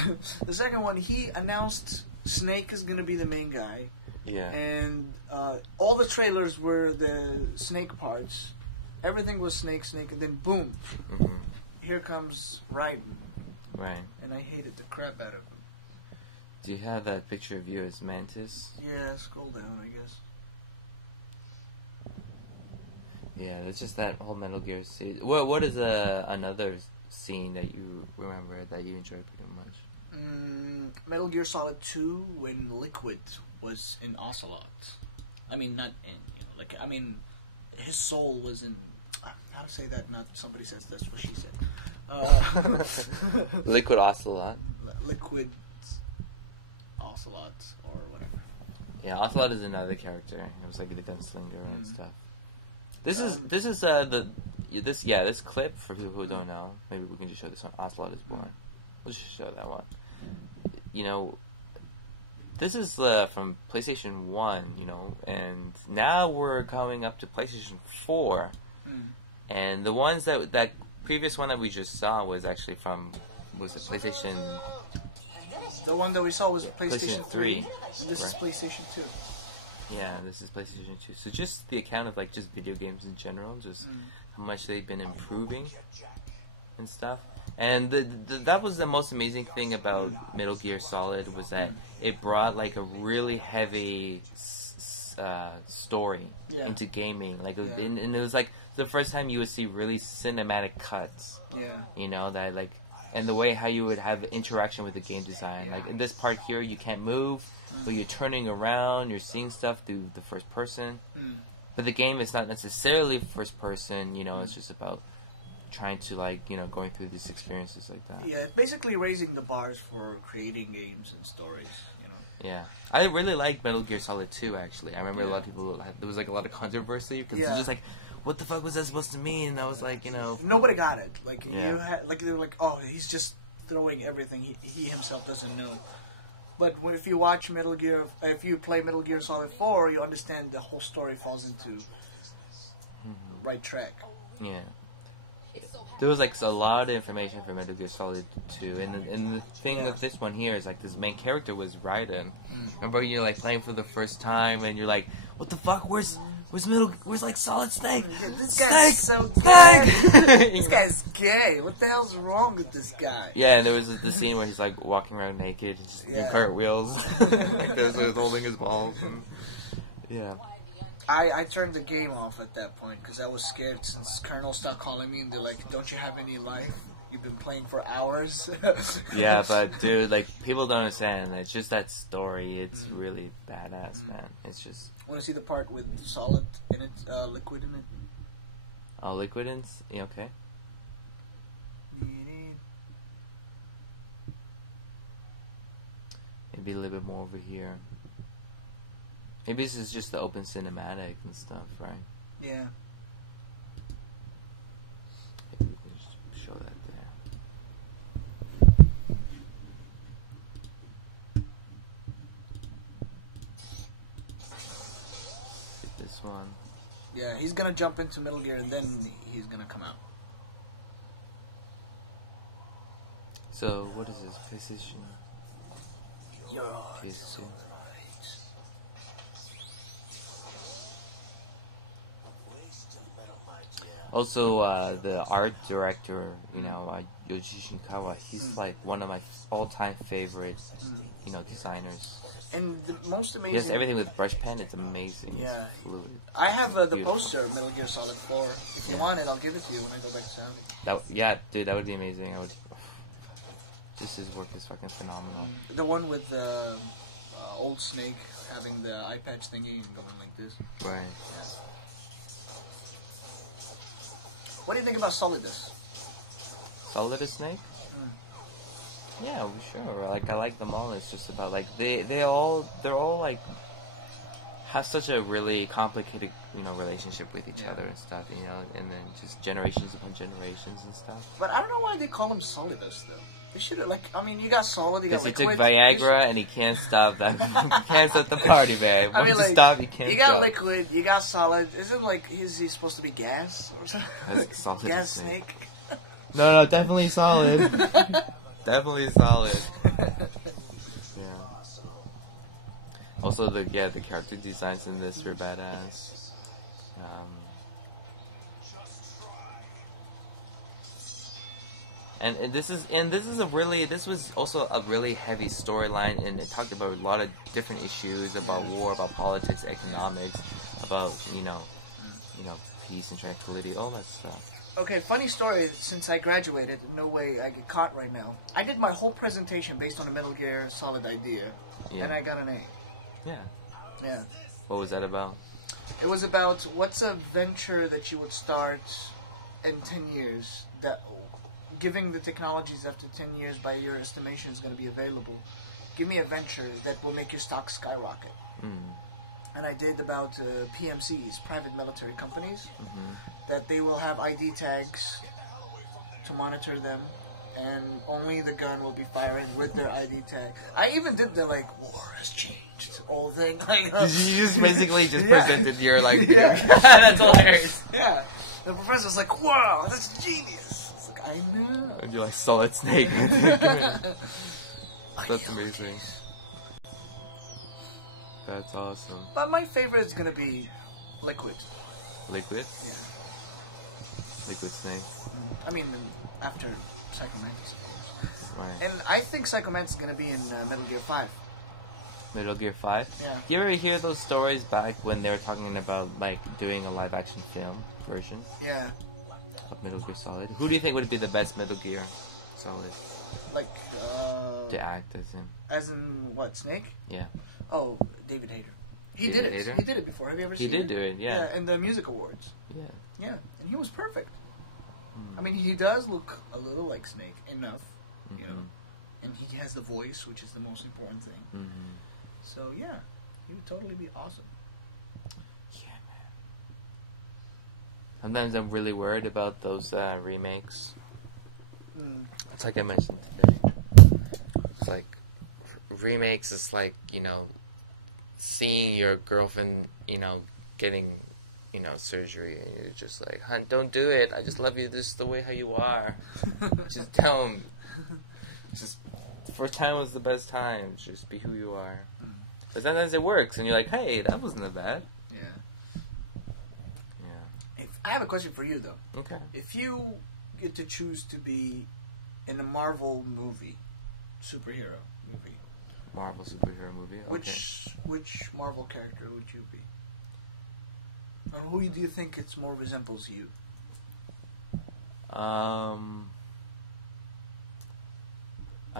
he announced Snake is going to be the main guy. Yeah. And all the trailers were the Snake parts. Everything was Snake, and then boom. Mm-hmm. Here comes Raiden. Right. And I hated the crap out of him. Do you have that picture of you as Mantis? Yeah, scroll down, I guess. Yeah, it's just that whole Metal Gear scene. What is another scene that you remember that you enjoyed pretty much? Metal Gear Solid 2 when Liquid was in Ocelot. I mean, not in, his soul was in, how to say that, not somebody says that's what she said. Liquid Ocelot. Liquid Ocelot, or whatever. Yeah, Ocelot is another character. It was like the gunslinger and stuff. This clip for people who don't know. Maybe we can just show this one. Ocelot is born. Let's just show that one. This is from PlayStation 1, and now we're coming up to PlayStation 4. And the ones that previous one that we just saw was actually was it PlayStation... The one that we saw was PlayStation 3. This is right. PlayStation 2. Yeah, this is PlayStation 2. So just the account of, like, just video games in general, just how much they've been improving and stuff. And that was the most amazing thing about Metal Gear Solid, was that it brought, like, a really heavy story into gaming. Like, and it was, like, the first time you would see really cinematic cuts. Yeah. That, like, and the way how you would have interaction with the game design. Like, in this part here, you can't move, but you're turning around, you're seeing stuff through the first person. But the game is not necessarily first person, it's just about trying to, like, going through these experiences like that. Yeah, basically raising the bars for creating games and stories, Yeah. I really like Metal Gear Solid 2, actually. I remember a lot of people, there was, like, a lot of controversy, because it's just like, what the fuck was that supposed to mean? And I was like, Nobody got it. Like, they were like, oh, he's just throwing everything. He himself doesn't know. But if you watch if you play Metal Gear Solid 4, you understand the whole story falls into right track. Yeah. There was, like, a lot of information for Metal Gear Solid 2, and the thing with this one here is, like, this main character was Raiden. Remember, you're, like, playing for the first time, and you're like, what the fuck, where's like Solid Snake? This guy's so gay. This guy's gay. What the hell's wrong with this guy? Yeah, and there was the scene where he's, like, walking around naked, just doing cartwheels, like this, so he's holding his balls, and I turned the game off at that point because I was scared since Colonel stopped calling me and they're like, don't you have any life? You've been playing for hours. Yeah, but dude, like, people don't understand. It's just that story. It's really badass, man. It's just... Want to see the part with Solid in it, Liquid in it? Oh, Liquid in? Yeah, okay. Maybe a little bit more over here. Maybe this is just the open cinematic and stuff, right? Yeah. Maybe we can just show that there. Get this one. Yeah, he's gonna jump into Metal Gear and then he's gonna come out. So, what is his position? PS2. Also, the art director, Yoji Shinkawa, he's like one of my all-time favorite, designers. And the most amazing... He has everything with brush pen. It's amazing. Yeah. It's fluid. I have the Beautiful. poster of Metal Gear Solid 4. If you want it, I'll give it to you when I go back to Saudi. Dude, that would be amazing. I would. Just his work is fucking phenomenal. The one with the old Snake having the eye patch thingy and going like this. Right. Yeah. What do you think about Solidus? Solidus Snake? Yeah, well, sure. Like, I like them all. It's just about, like, they're all like have such a really complicated, relationship with each other and stuff, and then just generations upon generations and stuff. But I don't know why they call him Solidus though. They should have, you got Solid, you got Liquid. Liquid. He took Viagra and he can't stop that. He can't stop the party, man. Once you stop, he can't. You got stop. Liquid, you got Solid. Isn't is he supposed to be Gas or something? That's Solid Gas Snake. Snake. No, definitely Solid. Definitely Solid. Yeah. Also, the character designs in this were badass. And this was also a really heavy storyline, and it talked about a lot of different issues about war, about politics, economics, about peace and tranquility, all that stuff. Okay, funny story. Since I graduated, no way I get caught right now. I did my whole presentation based on a Metal Gear Solid idea, and I got an A. Yeah. Yeah. What was that about? It was about what's a venture that you would start in 10 years that, giving the technologies after 10 years by your estimation is going to be available. Give me a venture that will make your stock skyrocket. And I did about PMCs, private military companies, that they will have ID tags to monitor them, and only the gun will be firing with their ID tag. I even did the war has changed whole thing. You just basically presented your that's hilarious. Yeah, the professor's like, wow, that's genius. It's like, I know. And you're like Solid Snake. That's amazing. That's awesome. But my favorite is gonna be Liquid. Liquid? Yeah. Liquid Snake. I mean, after Psycho Mantis, of course. Right. And I think Psycho Mantis is gonna be in Metal Gear 5. Metal Gear 5? Yeah. Do you ever hear those stories back when they were talking about doing a live action film version? Yeah. Of Metal Gear Solid? Who do you think would be the best Metal Gear Solid? To act as him. As in what, Snake? Yeah. Oh, David Hayter. He David did it. Hayter? He did it before. Have you ever seen it? He did do it, yeah. Yeah, in the music awards. Yeah. Yeah, and he was perfect. I mean, he does look a little like Snake enough, and he has the voice, which is the most important thing. So yeah, he would totally be awesome. Yeah, man. Sometimes I'm really worried about those remakes. It's like I mentioned today. It's like remakes is like, seeing your girlfriend, getting, surgery, and you're just like, "Hun, don't do it. I just love you just the way how you are." Just tell him. Just the first time was the best time. Just be who you are. But sometimes it works, and you're like, "Hey, that wasn't that bad." Yeah. Yeah. I have a question for you though. Okay. If you get to choose to be in a Marvel movie, superhero movie, Marvel superhero movie. Okay. Which Marvel character would you be? Or who do you think it more resembles you? I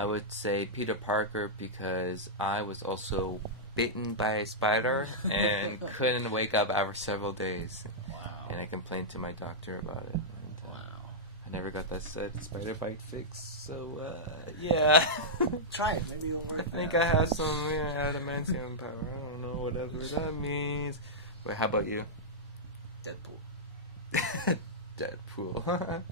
would say Peter Parker because I was also bitten by a spider and couldn't wake up after several days. Wow. And I complained to my doctor about it. And, I never got that spider bite fixed, so yeah. Try it, maybe you'll work. I think I have some adamantium power. I don't know, whatever that means. Wait, how about you? Deadpool. Deadpool.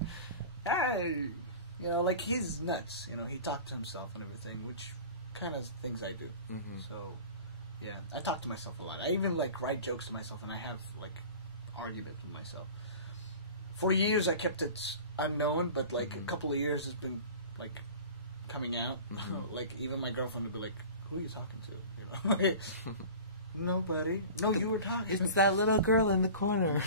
He's nuts. He talked to himself and everything, which kind of things I do. So, yeah, I talk to myself a lot. I even write jokes to myself, and I have argument with myself. For years, I kept it unknown, but like a couple of years, it's been like coming out. Like even my girlfriend would be like, "Who are you talking to?" You know, nobody. No, you were talking. It's that little girl in the corner.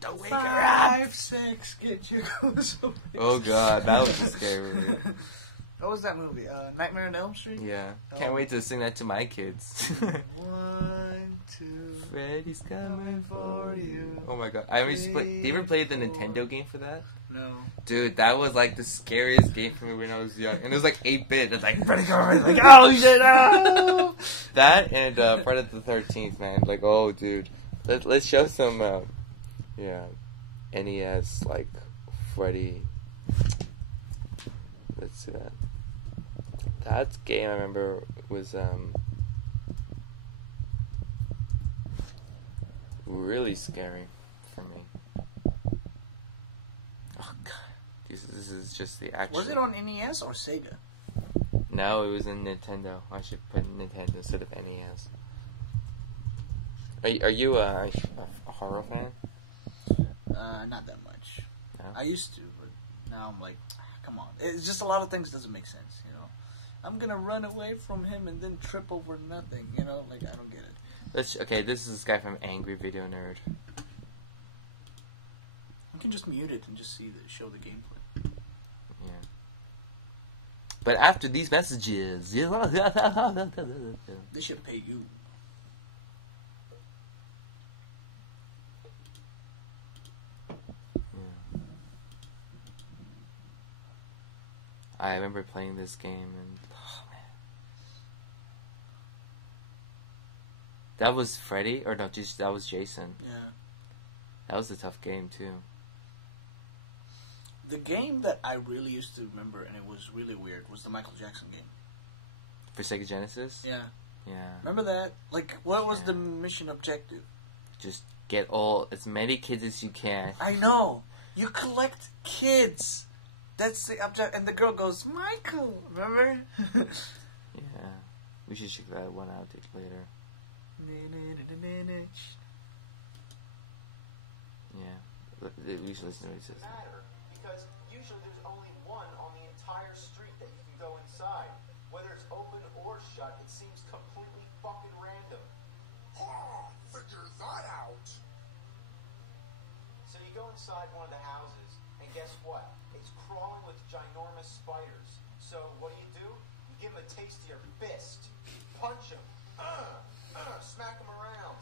Don't wake her up. 5, 6, get your clothes away. Oh god, that was a scary movie. What was that movie? Nightmare on Elm Street? Yeah. Can't wait to sing that to my kids. 1, 2. Freddy's coming for you. Oh my god. I always do you ever play the Nintendo game for that? No. Dude, that was like the scariest game for me when I was young. And it was like 8-bit. It's like, Freddy coming. Like, oh shit, no! That and Friday the 13th, man. Like, oh dude. Let's show some, NES, like, Freddy. Let's see that. That game I remember was really scary for me. Oh god, this is just the actual. Was it on NES or Sega? No, it was in Nintendo. I should put Nintendo instead of NES. Are you a horror fan? Not that much. No? I used to, but now I'm like, come on. It's just a lot of things doesn't make sense, you know. I'm gonna run away from him and then trip over nothing, you know. Like I don't get it. Okay, this is this guy from Angry Video Nerd. You can just mute it and just show the gameplay. Yeah. But after these messages, They should pay you. I remember playing this game and oh man. That was Freddy or no, just that was Jason. Yeah. That was a tough game too. The game that I really used to remember and it was really weird was the Michael Jackson game. For Sega Genesis? Yeah. Yeah. Remember that? Like what was the mission objective? Just get as many kids as you can. I know. You collect kids. That's the object, and the girl goes, Michael, remember? Yeah. We should check that one out later. Yeah. We should listen to what he says. Because usually there's only one on the entire street that you can go inside. Whether it's open or shut, it seems completely fucking random. Figure that out. So you go inside one of the houses, and guess what? It's crawling with ginormous spiders. So what do? You give them a taste of your fist. Punch them. Smack them around.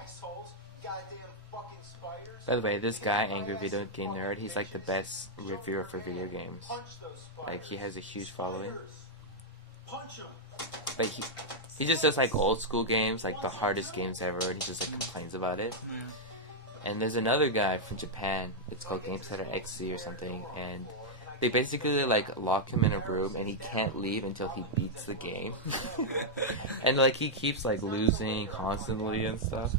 Assholes. Goddamn fucking spiders. By the way, this guy, Angry Video Game Nerd, he's like the best reviewer for video games. Like, he has a huge following. Punch them. But he just does like old school games, like the hardest games ever, and he just like complains about it. And there's another guy from Japan, it's called GameSetter XZ or something, and they basically like lock him in a room and he can't leave until he beats the game. And like he keeps like losing constantly and stuff.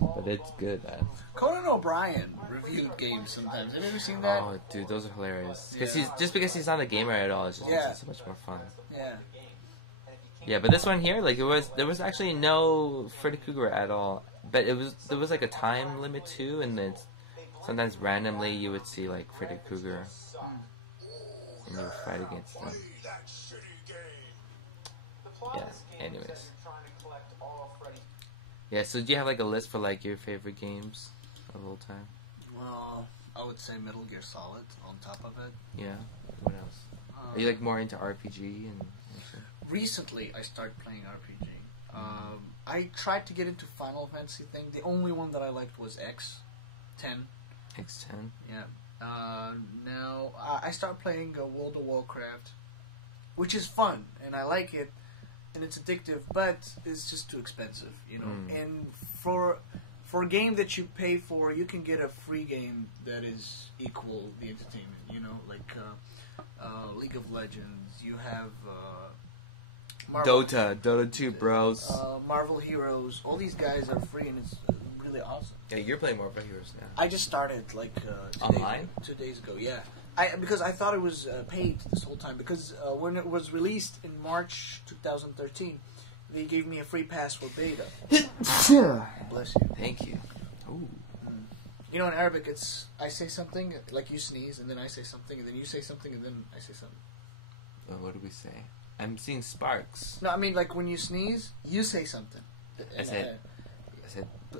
But it's good, man. Conan O'Brien reviewed games sometimes. Have you ever seen that? Oh, dude, those are hilarious. Because he's not a gamer at all, it just makes it so much more fun. Yeah. Yeah, but this one here, like there was actually no Freddy Krueger at all. But there was like a time limit too, and then sometimes randomly you would see like Freddy Krueger, and you would fight against them. Yeah. Anyways. Yeah. So do you have like a list for like your favorite games of all time? Well, I would say Metal Gear Solid on top of it. Yeah. What else? Are you like more into RPG and shit? Recently, I started playing RPG. I tried to get into Final Fantasy thing. The only one that I liked was X10. X10? Yeah. Now, I started playing World of Warcraft, which is fun, and I like it, and it's addictive, but it's just too expensive, you know. And for a game that you pay for, you can get a free game that is equal the entertainment, you know, like League of Legends. You have Dota 2, bros. Marvel Heroes. All these guys are free, and it's really awesome. Yeah, you're playing Marvel Heroes now. I just started like online 2 days ago. Yeah, because I thought it was paid this whole time because when it was released in March 2013, they gave me a free pass for beta. Bless you. Thank you. Ooh. You know, in Arabic, it's I say something, like you sneeze, and then I say something, and then you say something, and then I say something. Well, what do we say? I'm seeing sparks. No, I mean, like, when you sneeze, you say something. I said,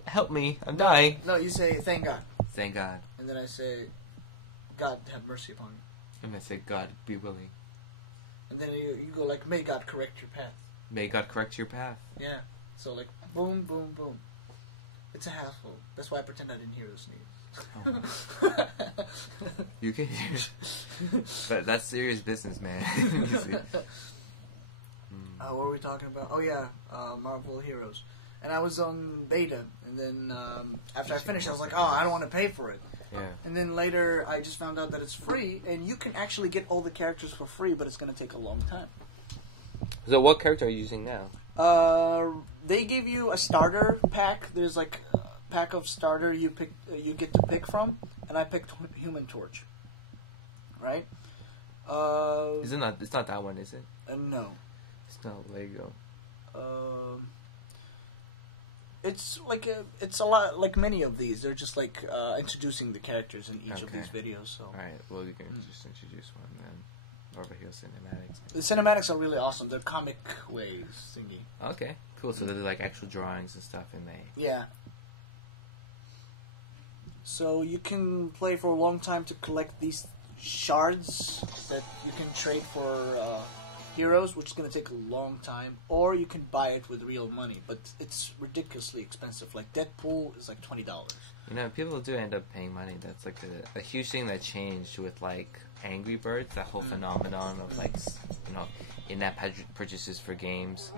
help me, I'm dying. No, you say, thank God. Thank God. And then I say, God have mercy upon you. And I said, God be willing. And then you go like, may God correct your path. May God correct your path. Yeah. So, like, boom, boom, boom. It's a hassle. That's why I pretend I didn't hear the sneeze. Oh. You can hear. But that's serious business, man. What were we talking about? Oh, yeah. Marvel Heroes. And I was on beta. And then after I finished, I was like, oh, I don't want to pay for it. Yeah. And then later, I just found out that it's free. And you can actually get all the characters for free, but it's going to take a long time. So what character are you using now? They give you a starter pack. There's like a pack of starter you get to pick from, and I picked Human Torch. Right? Is it not? It's not that one, is it? No. It's not Lego. It's like it's a lot like many of these. They're just like introducing the characters in each of Okay. these videos. So All right. Well, you can just introduce one then. Over here, cinematics. the cinematics are really awesome. They're comic ways thingy. Okay. Cool. So they're like actual drawings and stuff, and they. Yeah. So you can play for a long time to collect these shards that you can trade for heroes, which is going to take a long time, or you can buy it with real money, but it's ridiculously expensive. Like Deadpool is like $20. You know, people do end up paying money. That's like a huge thing that changed with like Angry Birds. That whole phenomenon of like in-app purchases for games.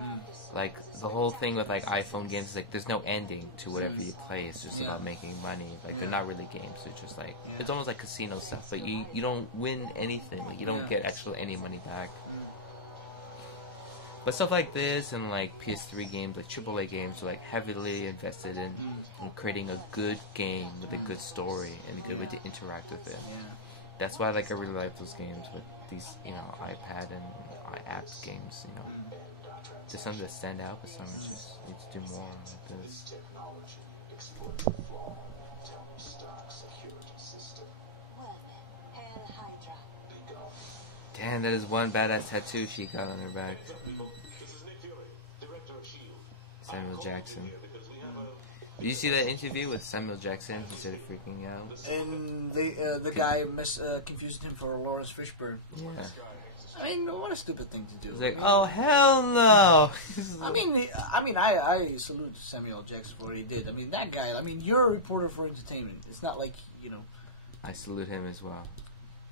Like the whole thing with like iPhone games is like there's no ending to whatever you play. It's just about making money. Like they're not really games. They're just like it's almost like casino stuff. But you don't win anything. Like you don't get actually any money back. But stuff like this and like PS3 games, like AAA games, are like heavily invested in creating a good game with a good story and a good way to interact with it. Yeah. That's why like I really like those games with these, iPad and app games. There's some that stand out, but some just need to do more like this. Damn, that is one badass tattoo she got on her back. Samuel Jackson. Did you see that interview with Samuel Jackson? He started freaking out. And the guy confused him for Lawrence Fishburne. Yeah. I mean, what a stupid thing to do. He's like, oh hell no. I salute Samuel Jackson for what he did. I mean, that guy. I mean, you're a reporter for entertainment. It's not like I salute him as well.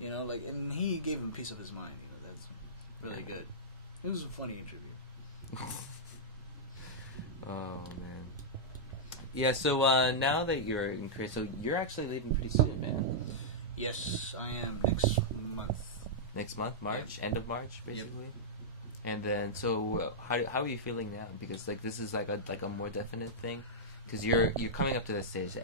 And he gave him a piece of his mind. That's really good. It was a funny interview. Oh man. Yeah. So now that you're in Korea, so you're actually leaving pretty soon, man. Yes, I am next month. Next month, March, end of March, basically. Yep. And then, so how are you feeling now? Because like this is like a more definite thing, because you're coming up to the stage.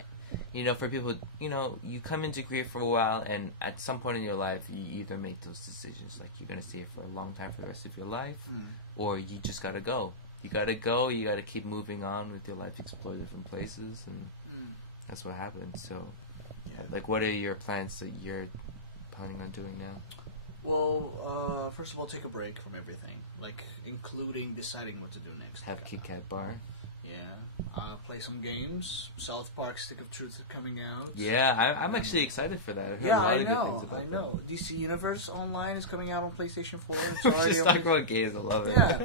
For people, you come into Korea for a while, and at some point in your life, you either make those decisions, like you're gonna stay here for a long time for the rest of your life, or you just gotta go. You gotta go. You gotta keep moving on with your life, explore different places, and that's what happens. So, like, what are your plans that you're planning on doing now? Well, first of all, take a break from everything, like including deciding what to do next. Have Kit Kat bar. Yeah. Play some games. South Park Stick of Truth is coming out. Yeah, I'm actually excited for that. I've heard yeah, a lot I of know. good things about that. DC Universe Online is coming out on PlayStation 4. It's Just talk about games. I love it. Yeah.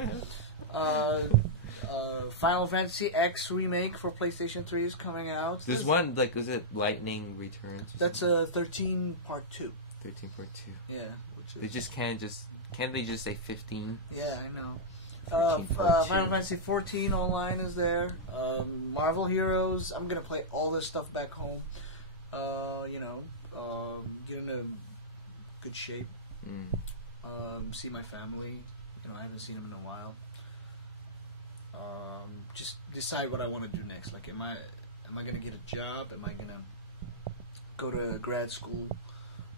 Final Fantasy X remake for PlayStation 3 is coming out. There's one, like, is it Lightning Returns? That's a 13 Part 2. 13 Part 2. Yeah. They just can't they just say 15? Yeah, I know. Final Fantasy 14 online is there. Marvel Heroes. I'm gonna play all this stuff back home. Get in a good shape. See my family. I haven't seen them in a while. Just decide what I want to do next. Like, am I gonna get a job? Am I gonna go to grad school?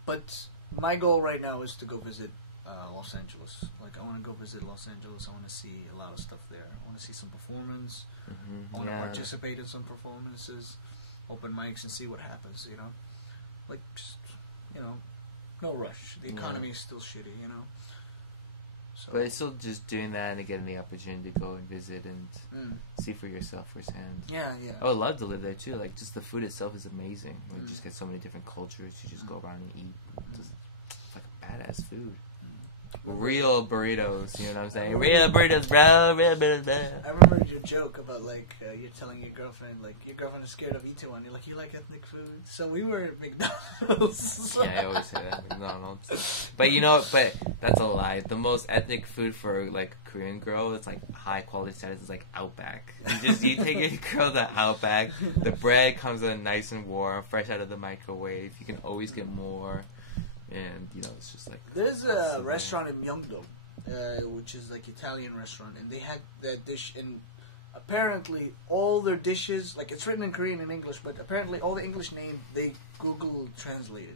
But my goal right now is to go visit Los Angeles. Like, I want to go visit Los Angeles. I want to see a lot of stuff there. I want to see some performance. I want to participate in some performances, open mics, and see what happens, you know? Like, just, you know, no rush. The economy is still shitty, you know? So. But it's still just doing that and getting the opportunity to go and visit and see for yourself firsthand. Yeah. I would love to live there too. Like, just the food itself is amazing. You just get so many different cultures. You just go around and eat just like badass food. Real burritos, you know what I'm saying? Real burritos, bro. Real burritos, bro. I remember your joke about, like, you're telling your girlfriend, like, your girlfriend is scared of eating one. You're like, you like ethnic food? So we were at McDonald's. Yeah, I always say that, McDonald's. But you know, that's a lie. The most ethnic food for, like, a Korean girl that's, like, high quality status is, like, Outback. You take your girl to Outback. The bread comes in nice and warm, fresh out of the microwave. You can always get more. And, you know, it's just like... There's a restaurant in Myeongdong, which is like Italian restaurant, and they had that dish, and apparently all their dishes, like, it's written in Korean and English, but apparently all the English name, they Google translated.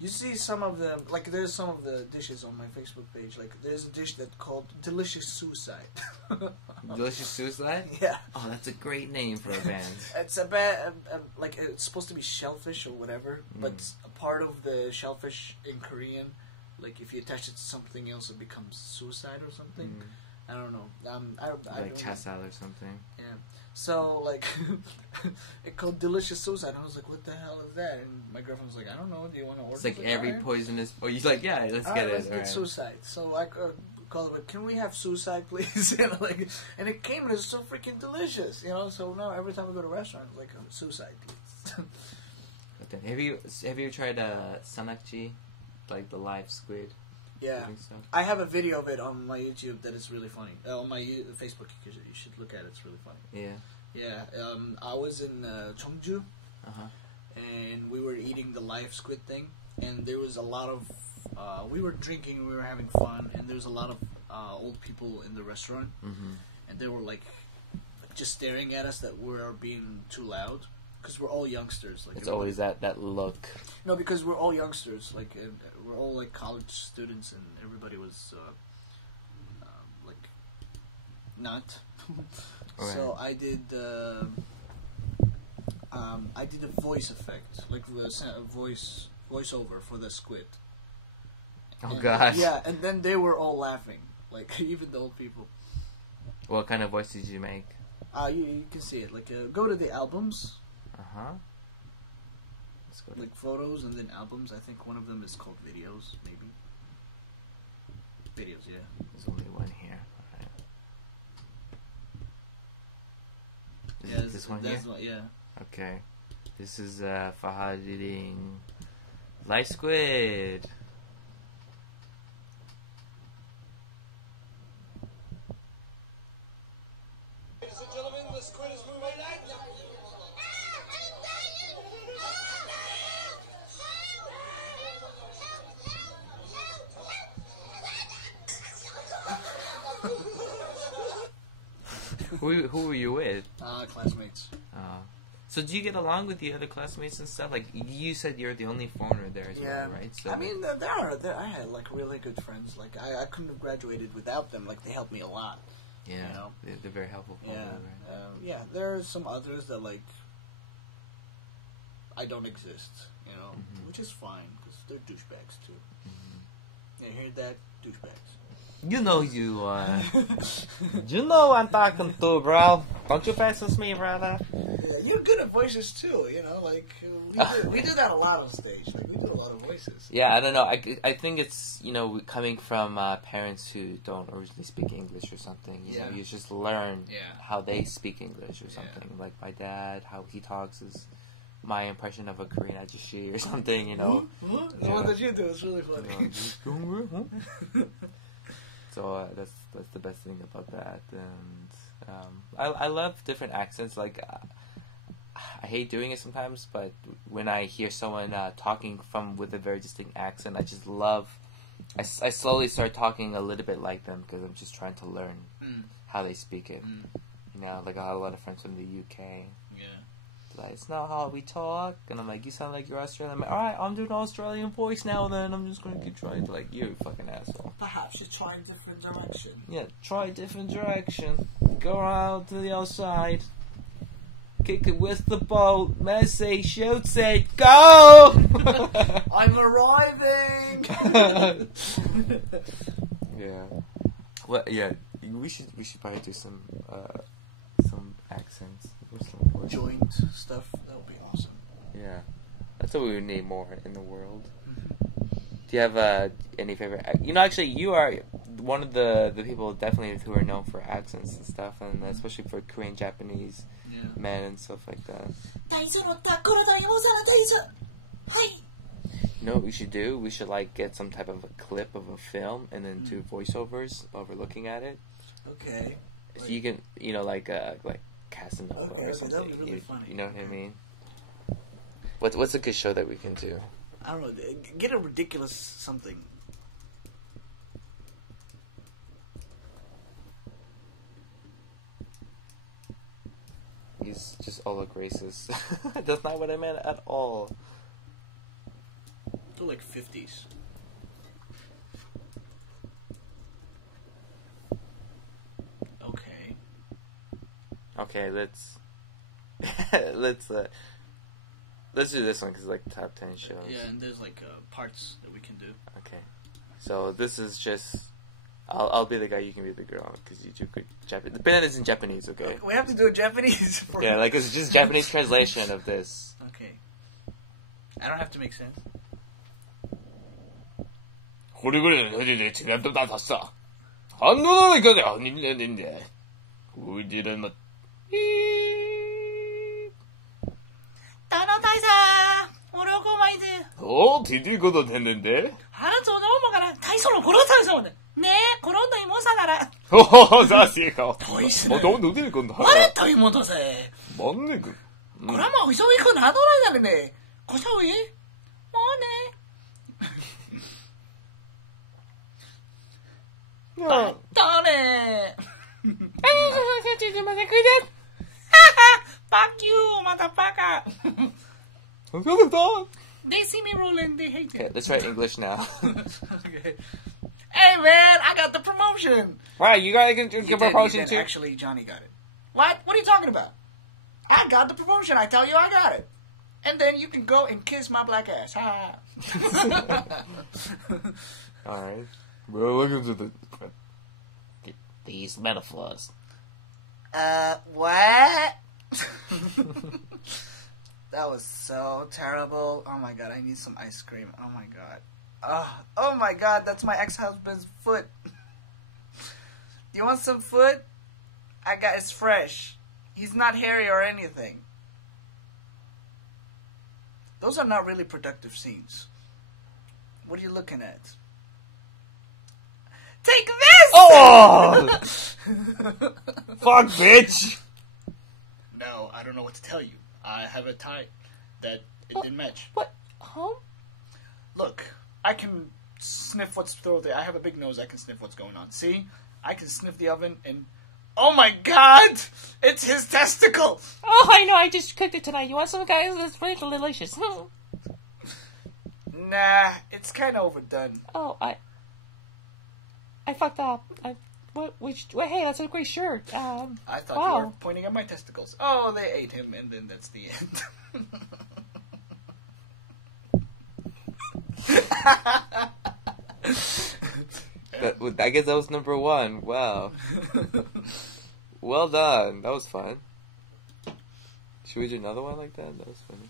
You see some of them, like, there's some of the dishes on my Facebook page, like, there's a dish that's called Delicious Suicide. Delicious Suicide? Yeah. Oh, that's a great name for a band. It's like, it's supposed to be shellfish or whatever, but a part of the shellfish in Korean, like, if you attach it to something else, it becomes suicide or something. I don't know. I like chasal or something. Yeah. So, like, it called Delicious Suicide. I was like, what the hell is that? And my girlfriend was like, I don't know. Do you want to order? It's like every poisonous... Oh, he's like, yeah, let's get it. Let's get suicide. So I called it, can we have suicide, please? You know, like, and it came and it's so freaking delicious, you know? So now every time we go to a restaurant, it's like, suicide, please. Have you tried sanakji? Like the live squid? Yeah. I have a video of it on my YouTube that is really funny. On my Facebook, you should look at it. It's really funny. Yeah. Yeah. I was in Cheongju, and we were eating the live squid thing, and there was a lot of... we were drinking, we were having fun, and there was a lot of old people in the restaurant, and they were, like, just staring at us that we're being too loud. Because we're all youngsters. Like, it's always that look. No, because we're all youngsters. Like, we're all, like, college students, and everybody was, like, not. Right. So I did a voice effect, like voiceover for the squid. Oh, gosh. Yeah, and then they were all laughing, like, even the old people. What kind of voice did you make? You can see it. Like, go to the albums. Let's go like photos and then albums. I think one of them is called videos, maybe. Videos, yeah. There's only one here. Alright. Yeah, this one here? Yeah. Okay. This is Fahad eating live squid. Ladies and gentlemen, the squid is moving. Who were you with? Classmates. So do you get along with the other classmates and stuff? Like, you said you're the only foreigner there as well, right? So I mean, I had, like, really good friends. Like, I couldn't have graduated without them. Like, they helped me a lot. Yeah, you know? They're very helpful. Yeah, there are some others that, like, I don't exist, you know, which is fine, because they're douchebags, too. You hear that? Douchebags. You know you are. You know who I'm talking to, bro. Don't you pass me, brother. Yeah, you're good at voices, too, you know, like, we do that a lot on stage. Like, we do a lot of voices. Yeah, I don't know. I think it's, you know, coming from parents who don't originally speak English or something. You know, you just learn how they speak English or something. Like, my dad, how he talks is my impression of a Korean ajushi or something, you know. The one that you do is really funny. So that's the best thing about that, and I love different accents. Like, I hate doing it sometimes, but when I hear someone talking with a very distinct accent, I just love. I slowly start talking a little bit like them because I'm just trying to learn how they speak it. You know, like I have a lot of friends from the UK. Yeah. like, it's not how we talk. And I'm like, you sound like you're Australian. I'm like, alright, I'm doing an Australian voice now then. I'm just gonna keep trying to, like, you fucking asshole. Perhaps you're trying different direction. Yeah, try a different direction. Go out to the outside. Kick it with the boat. Messi shoots it. Go! I'm arriving! Yeah. Well, yeah. We should probably do some accents or some voices. Joint stuff. That would be awesome. Yeah, that's what we would need more in the world. Do you have any favorite? Actually, you are one of the people definitely who are known for accents and stuff, and especially for Korean Japanese men and stuff like that. You know what we should do? We should like get some type of a clip of a film and then do voiceovers while we're looking at it. Okay. So you can, like Casanova or something. That would be really funny. You know what I mean? What's a good show that we can do? I don't know. Get a ridiculous something. He's just all look racist. That's not what I meant at all. Do like 50s. Okay. Okay, let's do this one because like top 10 shows. Yeah, and there's like parts that we can do. Okay, so this is just I'll be the guy, you can be the girl because you do good Japanese. The band is in Japanese, okay? We have to do a Japanese. Yeah, like it's just Japanese translation of this. Okay. I don't have to make sense. これぐらいので違ったださ。反応のいかが人間でんで。うじらま。大佐俺をこまいで。おティティことてんでんで。腹つおなおもから大層の殺さんそうで。ねえ、転んだ妹さなら。おお、さしいか。遠いっすね。どんでこんだ。あれと妹せ。まんねく。これはもう急ぎくなどらいだね。こしゃういもうね。No. だねー。Fuck you, motherfucker. They see me rolling, they hate Okay, it. let's try English now. Okay. Hey man, I got the promotion. Right, you gotta give You a promotion did. too. Actually, Johnny got it. What? What are you talking about? I got the promotion. I tell you, I got it. And then you can go and kiss my black ass. Ha. Alright. Well, look into the. These metaphors. What? That was so terrible. Oh my god, I need some ice cream. Oh my god. Oh my god, that's my ex-husband's foot. You want some foot? It's fresh. He's not hairy or anything. Those are not really productive scenes. What are you looking at? Take this! Oh! Fuck, bitch! No, I don't know what to tell you. I have a tie that it didn't match. What? Huh? Look, I can sniff what's through there. I have a big nose. I can sniff what's going on. See? I can sniff the oven and... Oh my god! It's his testicle! Oh, I know. I just cooked it tonight. You want some, guys? It's really delicious. Nah, it's kind of overdone. Oh, I fucked up. Hey, that's a great shirt. I thought wow. you were pointing at my testicles. Oh, they ate him, and then that's the end. I guess that was number 1. Wow. Well done. That was fun. Should we do another one like that? That was funny.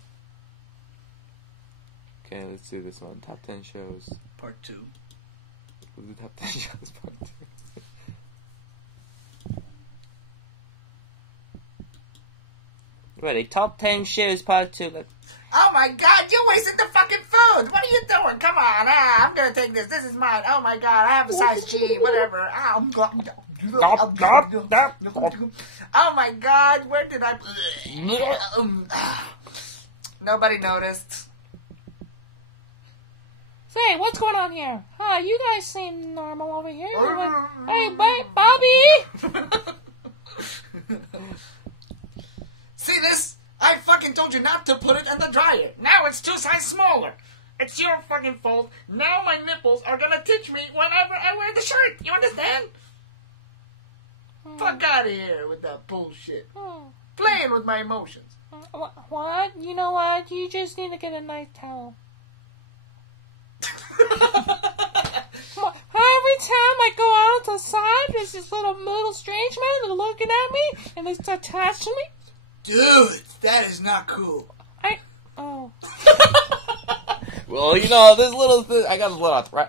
Okay, let's do this one. Top 10 shows. Part 2. We'll do top 10 shows part 2. Ready? Top 10 shows part 2. Oh my god, you wasted the fucking food! What are you doing? Come on, I'm gonna take this. This is mine. Oh my god, I have a size G, whatever. Oh my god, where did I... Nobody noticed. Say, what's going on here? You guys seem normal over here. Hey, Bobby! See this? I fucking fucking told you not to put it in the dryer. Now it's 2 sizes smaller. It's your fucking fault. Now my nipples are gonna tinge me whenever I wear the shirt. You understand? Fuck out of here with that bullshit. Playing with my emotions. What? You know what? You just need to get a nice towel. Every time I go out outside, there's this little strange man that's looking at me, and they start touching me. Dude, that is not cool. Oh. Well, this little thing, I got a little right.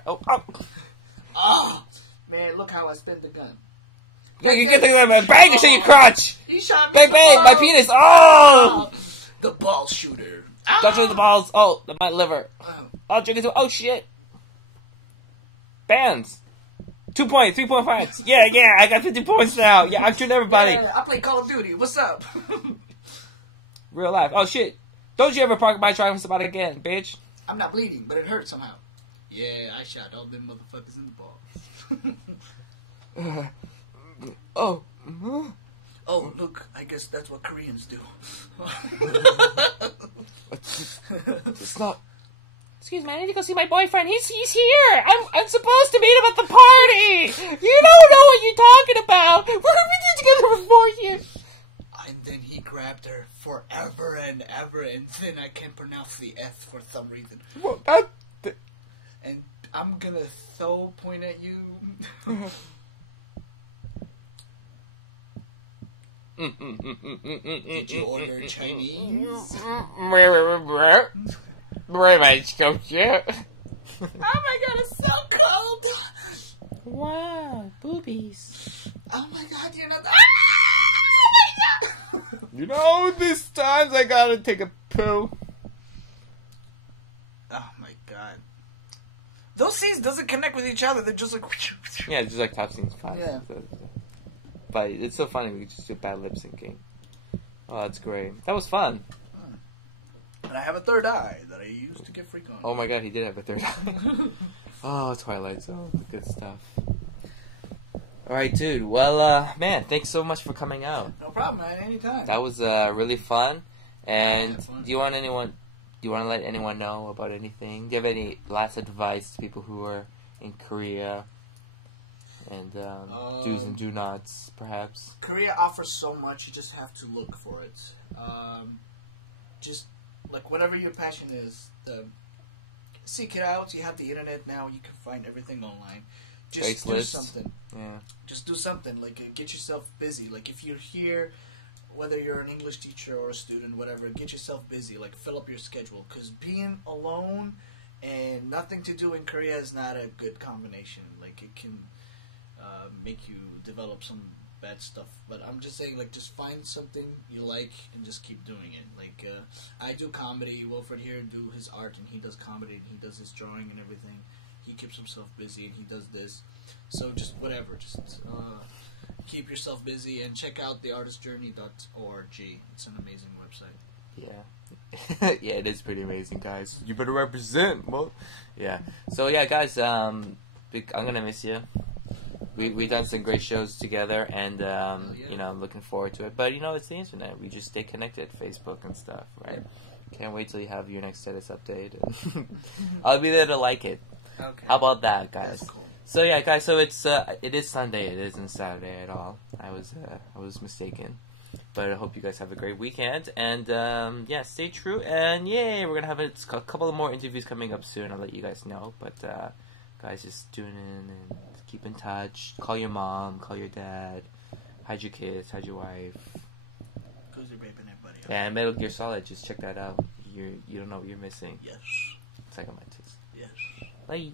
Oh, man, look how I spin the gun. You get the man. Bang! It's in your crotch. He shot me. Bang! Bang! My penis. Oh! The ball shooter. Don't drink the balls. Oh, my liver. I'll drink it too. Oh shit. Bands. 2 points. 3 points. Yeah. I got 50 points now. Yeah, I'm shooting everybody. Yeah, I play Call of Duty. What's up? Real life. Oh shit. Don't you ever park my truck with somebody again, bitch. I'm not bleeding, but it hurt somehow. Yeah, I shot all them motherfuckers in the balls. Oh. Oh, look, I guess that's what Koreans do. It's not. Excuse me, I need to go see my boyfriend. He's here. I'm supposed to meet him at the party. You don't know what you're talking about. We've been together for 4 years. And then he grabbed her forever and ever, and then I can't pronounce the F for some reason. Well, And I'm gonna point at you. Did you order Chinese? Very much, coach. Oh my god, it's so cold! Wow, boobies. Oh my god, you're not. These times I gotta take a poo. Oh my god. Those scenes doesn't connect with each other, they're just like. Yeah, just like top scenes. Yeah. But it's so funny, we just do bad lip syncing. Oh, that's great. That was fun. And I have a third eye that I used to get freak on. Oh my god, he did have a third eye. Oh, Twilight Zone. Good stuff. Alright, dude. Well, man, thanks so much for coming out. No problem, man. Anytime. That was really fun. And fun. do you want to let anyone know about anything? Do you have any last advice to people who are in Korea? And do's and do nots, perhaps? Korea offers so much, you just have to look for it. Just, like, whatever your passion is, seek it out. You have the internet now, you can find everything online. Just do something. Yeah. Just do something. Like, get yourself busy. Like, if you're here, whether you're an English teacher or a student, whatever, get yourself busy. Like, fill up your schedule. Because being alone and nothing to do in Korea is not a good combination. Like, it can make you develop some bad stuff. But I'm just saying, like, just find something you like and just keep doing it. Like, I do comedy. Wilfred here do his art, and he does comedy, and he does his drawing and everything. He keeps himself busy, and he does this. So just whatever. Just keep yourself busy, and check out theartistjourney.org. It's an amazing website. Yeah. Yeah, it is pretty amazing, guys. You better represent. Well, yeah. So, yeah, guys, I'm going to miss you. We've done some great shows together, and, I'm looking forward to it. But, it's the internet. We just stay connected, Facebook and stuff, right? Can't wait till you have your next status update. I'll be there to like it. Okay. How about that, guys? That's cool. So yeah, guys. So it is Sunday. It isn't Saturday at all. I was mistaken, but I hope you guys have a great weekend. And stay true. And yay, we're gonna have a couple of more interviews coming up soon. I'll let you guys know. But guys, just tune in and keep in touch. Call your mom. Call your dad. Hide your kids. Hide your wife. Because they're raping everybody. Yeah, and Metal Gear Solid. Just check that out. You don't know what you're missing. Yes. It's like a Mantis. Yes. Bye.